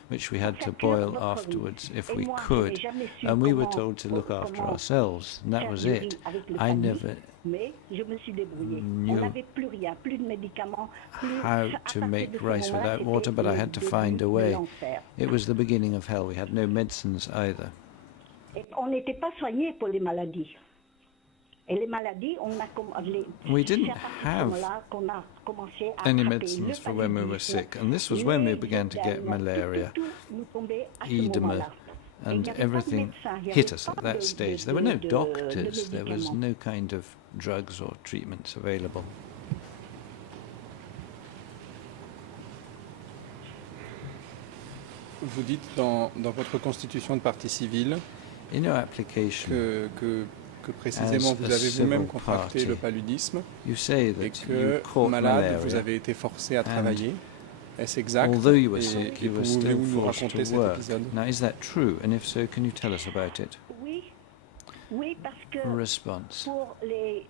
which we had to boil afterwards if we could, and we were told to look after ourselves, and that was it. I never knew how to make rice without water, but I had to find a way. It was the beginning of hell. We had no medicines either. We didn't have any medicines for when we were sick, and this was when we began to get malaria, edema, and everything hit us at that stage. There were no doctors, there was no kind of drugs or treatments available. Vous dites dans votre constitution de partie civile in your application que précisément vous avez vous-même contracté le paludisme et que malade vous avez été forcé à travailler. Est-ce exact? Although you were sick, you were still nous forced raconter to cet work. épisode? Now, is that true? And if so, can you tell us about it? Oui, parce que Response. pour les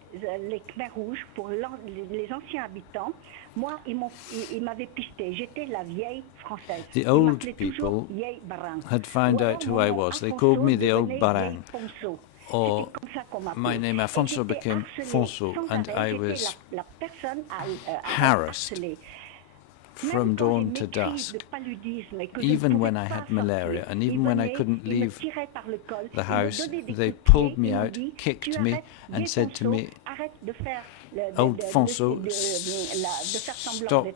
Khmers rouges, pour les anciens habitants, moi, ils m'avaient pisté. J'étais la vieille française. The old people had found out who I was. They called me the old Barang. Or my name Afonso became Fonso, and I was harassed from dawn to dusk, even when I had malaria, and even when I couldn't leave the house. They pulled me out, kicked me, and said to me, "Old Fonso, stop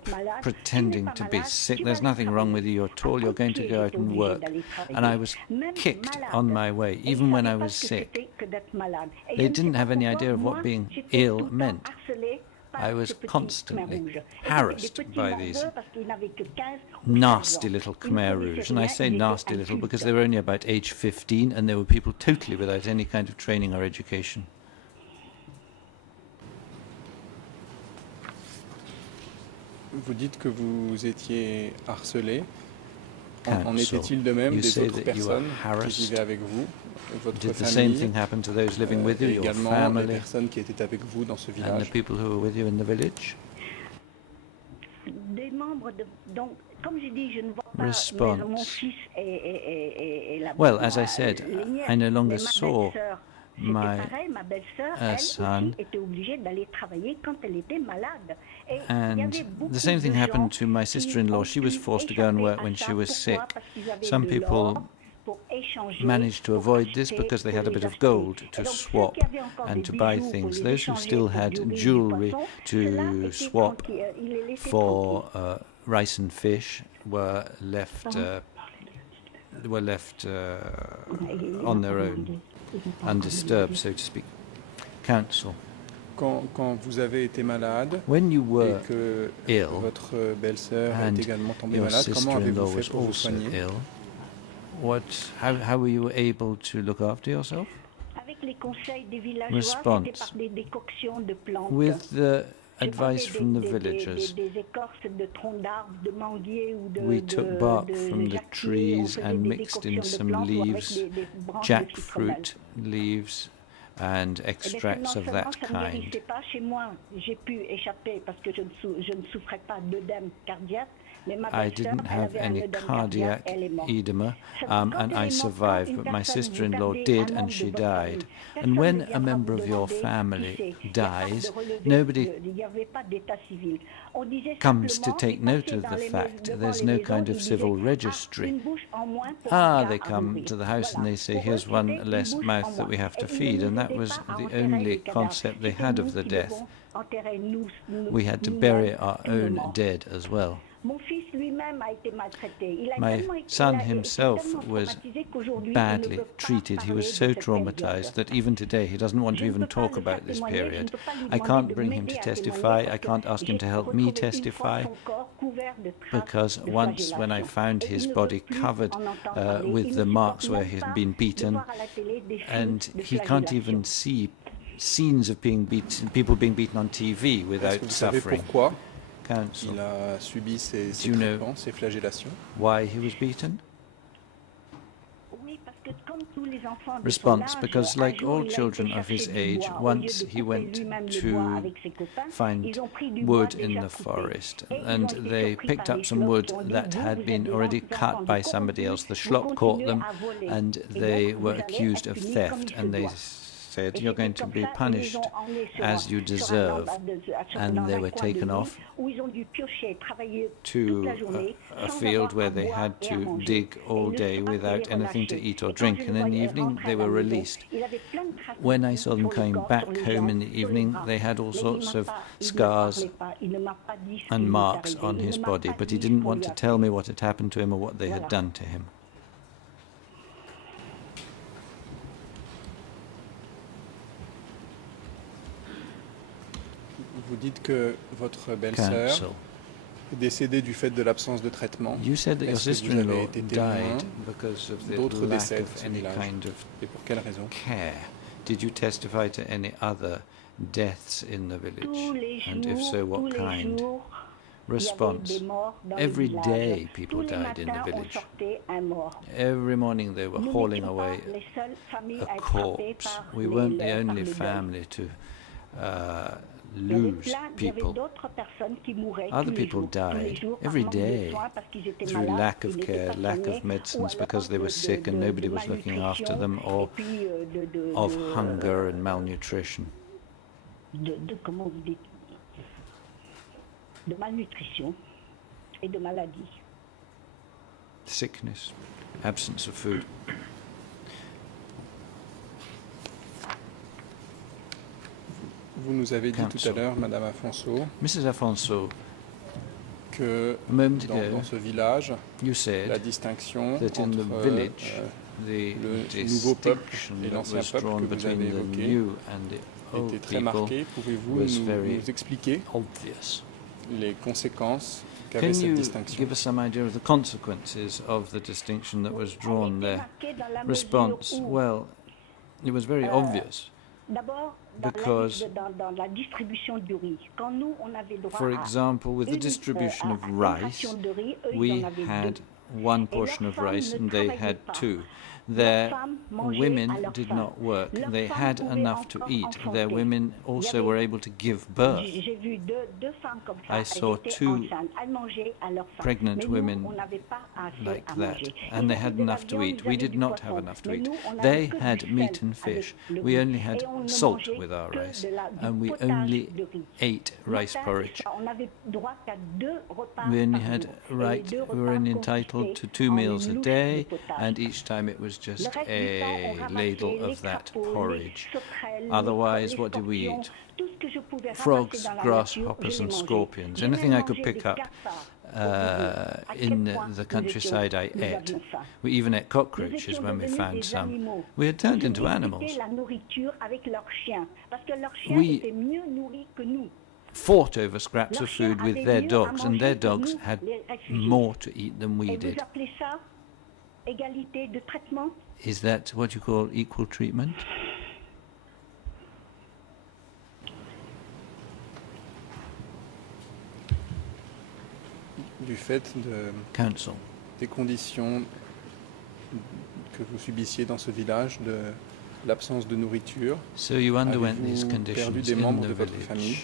pretending to be sick. There's nothing wrong with you. You're tall. You're going to go out and work." And I was kicked on my way, even when I was sick. They didn't have any idea of what being ill meant. I was constantly harassed by these nasty little Khmer Rouge. And I say nasty little because they were only about age 15, and they were people totally without any kind of training or education. Vous dites que vous étiez harcelé. En était-il de même des autres personnes qui vivaient avec vous, votre famille, également les personnes qui étaient avec vous dans ce village? And the people who were with you in the village? Des membres de, donc, comme j'ai dit, je ne vois pas Response. mon fils et la Well, as I said, I no longer saw my son. And the same thing happened to my sister-in-law. She was forced to go and work when she was sick. Some people managed to avoid this because they had a bit of gold to swap and to buy things. Those who still had jewelry to swap for rice and fish were left on their own, undisturbed, so to speak. Counsel. Quand vous avez été malade When you were et que ill, votre belle-sœur est également tombée your malade, comment avez-vous sister-in-law fait was pour vous also soigner? ill, how were you able to look after yourself? Avec les conseils des villageois, Response. c'était par des décoctions de plantes. With the advice from the villagers, des écorces de troncs d'arbres, de manguiers ou de we took bark from the jacquier. trees On faisait and des mixed in décoctions de some plantes ou avec leaves, des branches de jackfruit leaves, and extracts of that ça ne kind. guérissait pas. Chez moi, j'ai pu échapper parce que je ne souffrais pas d'œdème cardiaque. I didn't have any cardiac edema, and I survived, but my sister-in-law did, and she died. And when a member of your family dies, nobody comes to take note of the fact. There's no kind of civil registry. They come to the house and they say, here's one less mouth that we have to feed, and that was the only concept they had of the death. We had to bury our own dead as well. My son himself was badly treated. He was so traumatized that even today he doesn't want to even talk about this period. I can't bring him to testify. I can't ask him to help me testify, because once when I found his body covered with the marks where he had been beaten, and he can't even see scenes of being beaten, people being beaten on TV without suffering. Counsel, il a subi ces traitements, ces flagellations? Why he was beaten? Response, because like all children of his age, once he went to find wood in the forest, and they picked up some wood that had been already cut by somebody else. The Schlop caught them, and they were accused of theft, and they said, you're going to be punished as you deserve, and they were taken off to a field where they had to dig all day without anything to eat or drink, and in the evening they were released. When I saw them coming back home in the evening, they had all sorts of scars and marks on his body, but he didn't want to tell me what had happened to him or what they had done to him. Vous dites que votre belle-sœur est décédée du fait de l'absence de traitement. You said that your sister-in-law died because of the lack of any kind of care. Did you testify to any other deaths in the village? And if so, what kind? Response: every day people died in the village. Every morning they were hauling away a corpse. We weren't the only family to lose people. Other people died every day through lack of care, lack of medicines, because they were sick and nobody was looking after them, or of hunger and malnutrition. De malnutrition et de maladie. Sickness, absence of food. Vous nous avez dit tout à l'heure, Madame Afonso, Mrs. Afonso, que dans ce village, la distinction entre le nouveau peuple et l'ancien peuple que vous avez évoqué était très marquée. Pouvez-vous nous expliquer les conséquences qu'avait cette distinction? Can you give us some idea of the consequences of the distinction that was drawn there? Response: well, it was very obvious. Because, for example, with the distribution of rice, we had one portion of rice and they had two. Their women did not work. They had enough to eat. Their women also were able to give birth. I saw two pregnant women like that, and they had enough to eat. We did not have enough to eat. They had meat and fish. We only had salt with our rice, and we only ate rice porridge. We only had we were only entitled to 2 meals a day, and each time it was just a ladle of that porridge. Otherwise, what did we eat? Frogs, grasshoppers, and scorpions. Anything I could pick up in the countryside I ate. We even ate cockroaches when we found some. We had turned into animals. We fought over scraps of food with their dogs, and their dogs had more to eat than we did. Is that what you call equal treatment? Du fait des conditions que vous subissiez dans ce village, de l'absence de nourriture, so you underwent these conditions perdu des membres de votre famille?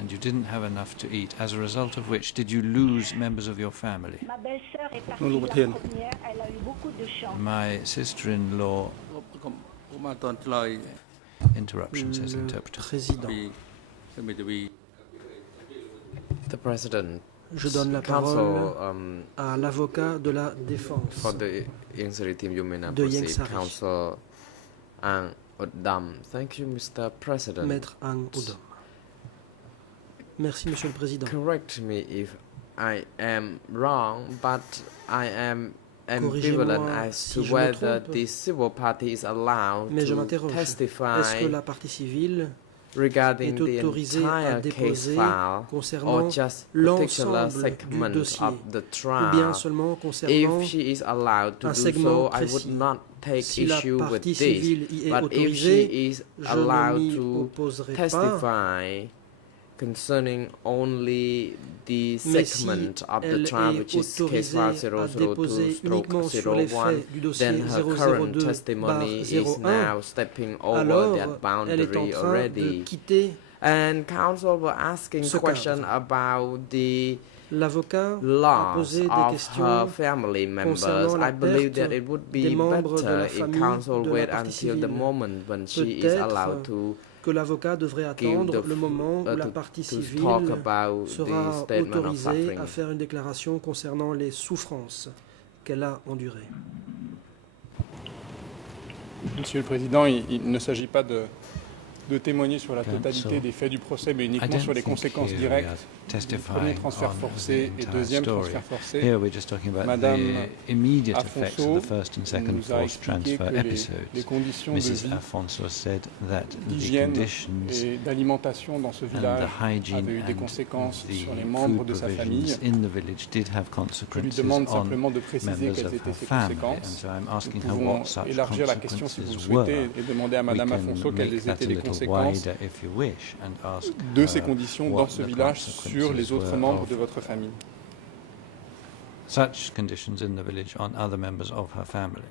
and you didn't have enough to eat, as a result of which did you lose members of your family? Ma belle-sœur est partie la première, elle a eu beaucoup de chance. My sister-in-law... Interruption, says interpreter. The President. Je donne la parole à l'avocat de la défense for the Yang team, you may now de proceed. Ieng Sary. Counsel Ang Odam. Thank you, Mr. President. Maître Ang Odam. Merci, Monsieur le Président. Correct me if I am wrong, but I am ambivalent as to whether the civil party is allowed to testify est-ce que la partie civile regarding est autorisée à déposer concernant l'ensemble du dossier, ou bien seulement concernant un segment précis. Si la partie civile y est autorisée, je ne m'y opposerai pas. Concerning only the segment of the trial, which is case file 002/01, then her current testimony is now stepping over that boundary already. And counsel were asking questions about the loss of her family members. I believe that it would be better if counsel wait until the moment when she is allowed to que l'avocat devrait attendre le moment où la partie civile sera autorisée à faire une déclaration concernant les souffrances qu'elle a endurées. Monsieur le Président, il ne s'agit pas de témoigner sur la totalité des faits du procès, mais uniquement sur les conséquences directes du premier transfert forcé et deuxième transfert forcé. Madame Afonso nous a expliqué que les conditions de vie, d'hygiène et d'alimentation dans ce village avaient eu des conséquences sur les membres de sa famille. Je lui demande simplement de préciser quelles étaient ces conséquences. Nous pouvons élargir la question si vous le souhaitez et demander à Madame Afonso quelles étaient les conséquences de ces conditions dans ce village sur les autres membres de votre famille. Such conditions in the village on other members of her family.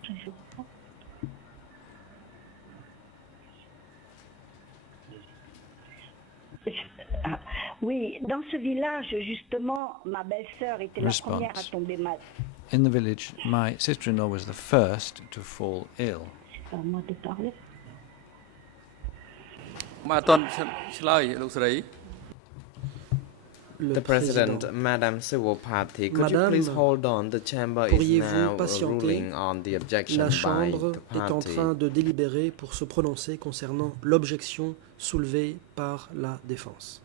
Oui, dans ce village, justement, ma belle-sœur était la première à tomber malade. In the village, my sister-in-law was the first to fall ill. C'est à moi de parler. The President, Madam Civil Party, could you please hold on? The chamber is now ruling on the objection La by Chambre the est en party. train de délibérer pour se prononcer concernant l'objection soulevée par la défense.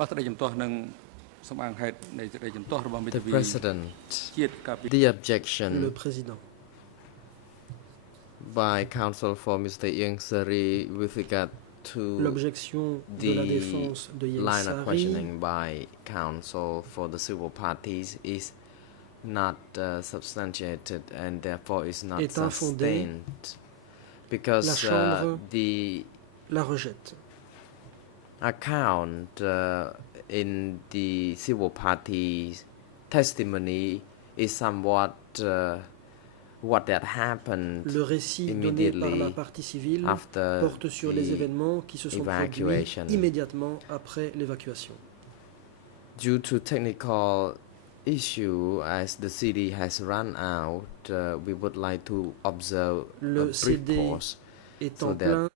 The President, the objection Le président. by counsel for Mr. Ieng Sari with regard to L'objection de la défense de Ieng line of Sari questioning by counsel for the civil parties is not substantiated and therefore is not sustained because the la rejette. Account in the civil party's testimony is somewhat what that happened Le récit donné par la partie civile porte sur les événements qui se sont produits immédiatement après l'évacuation. Due to technical issue, as the CD has run out, we would like to observe a brief pause so that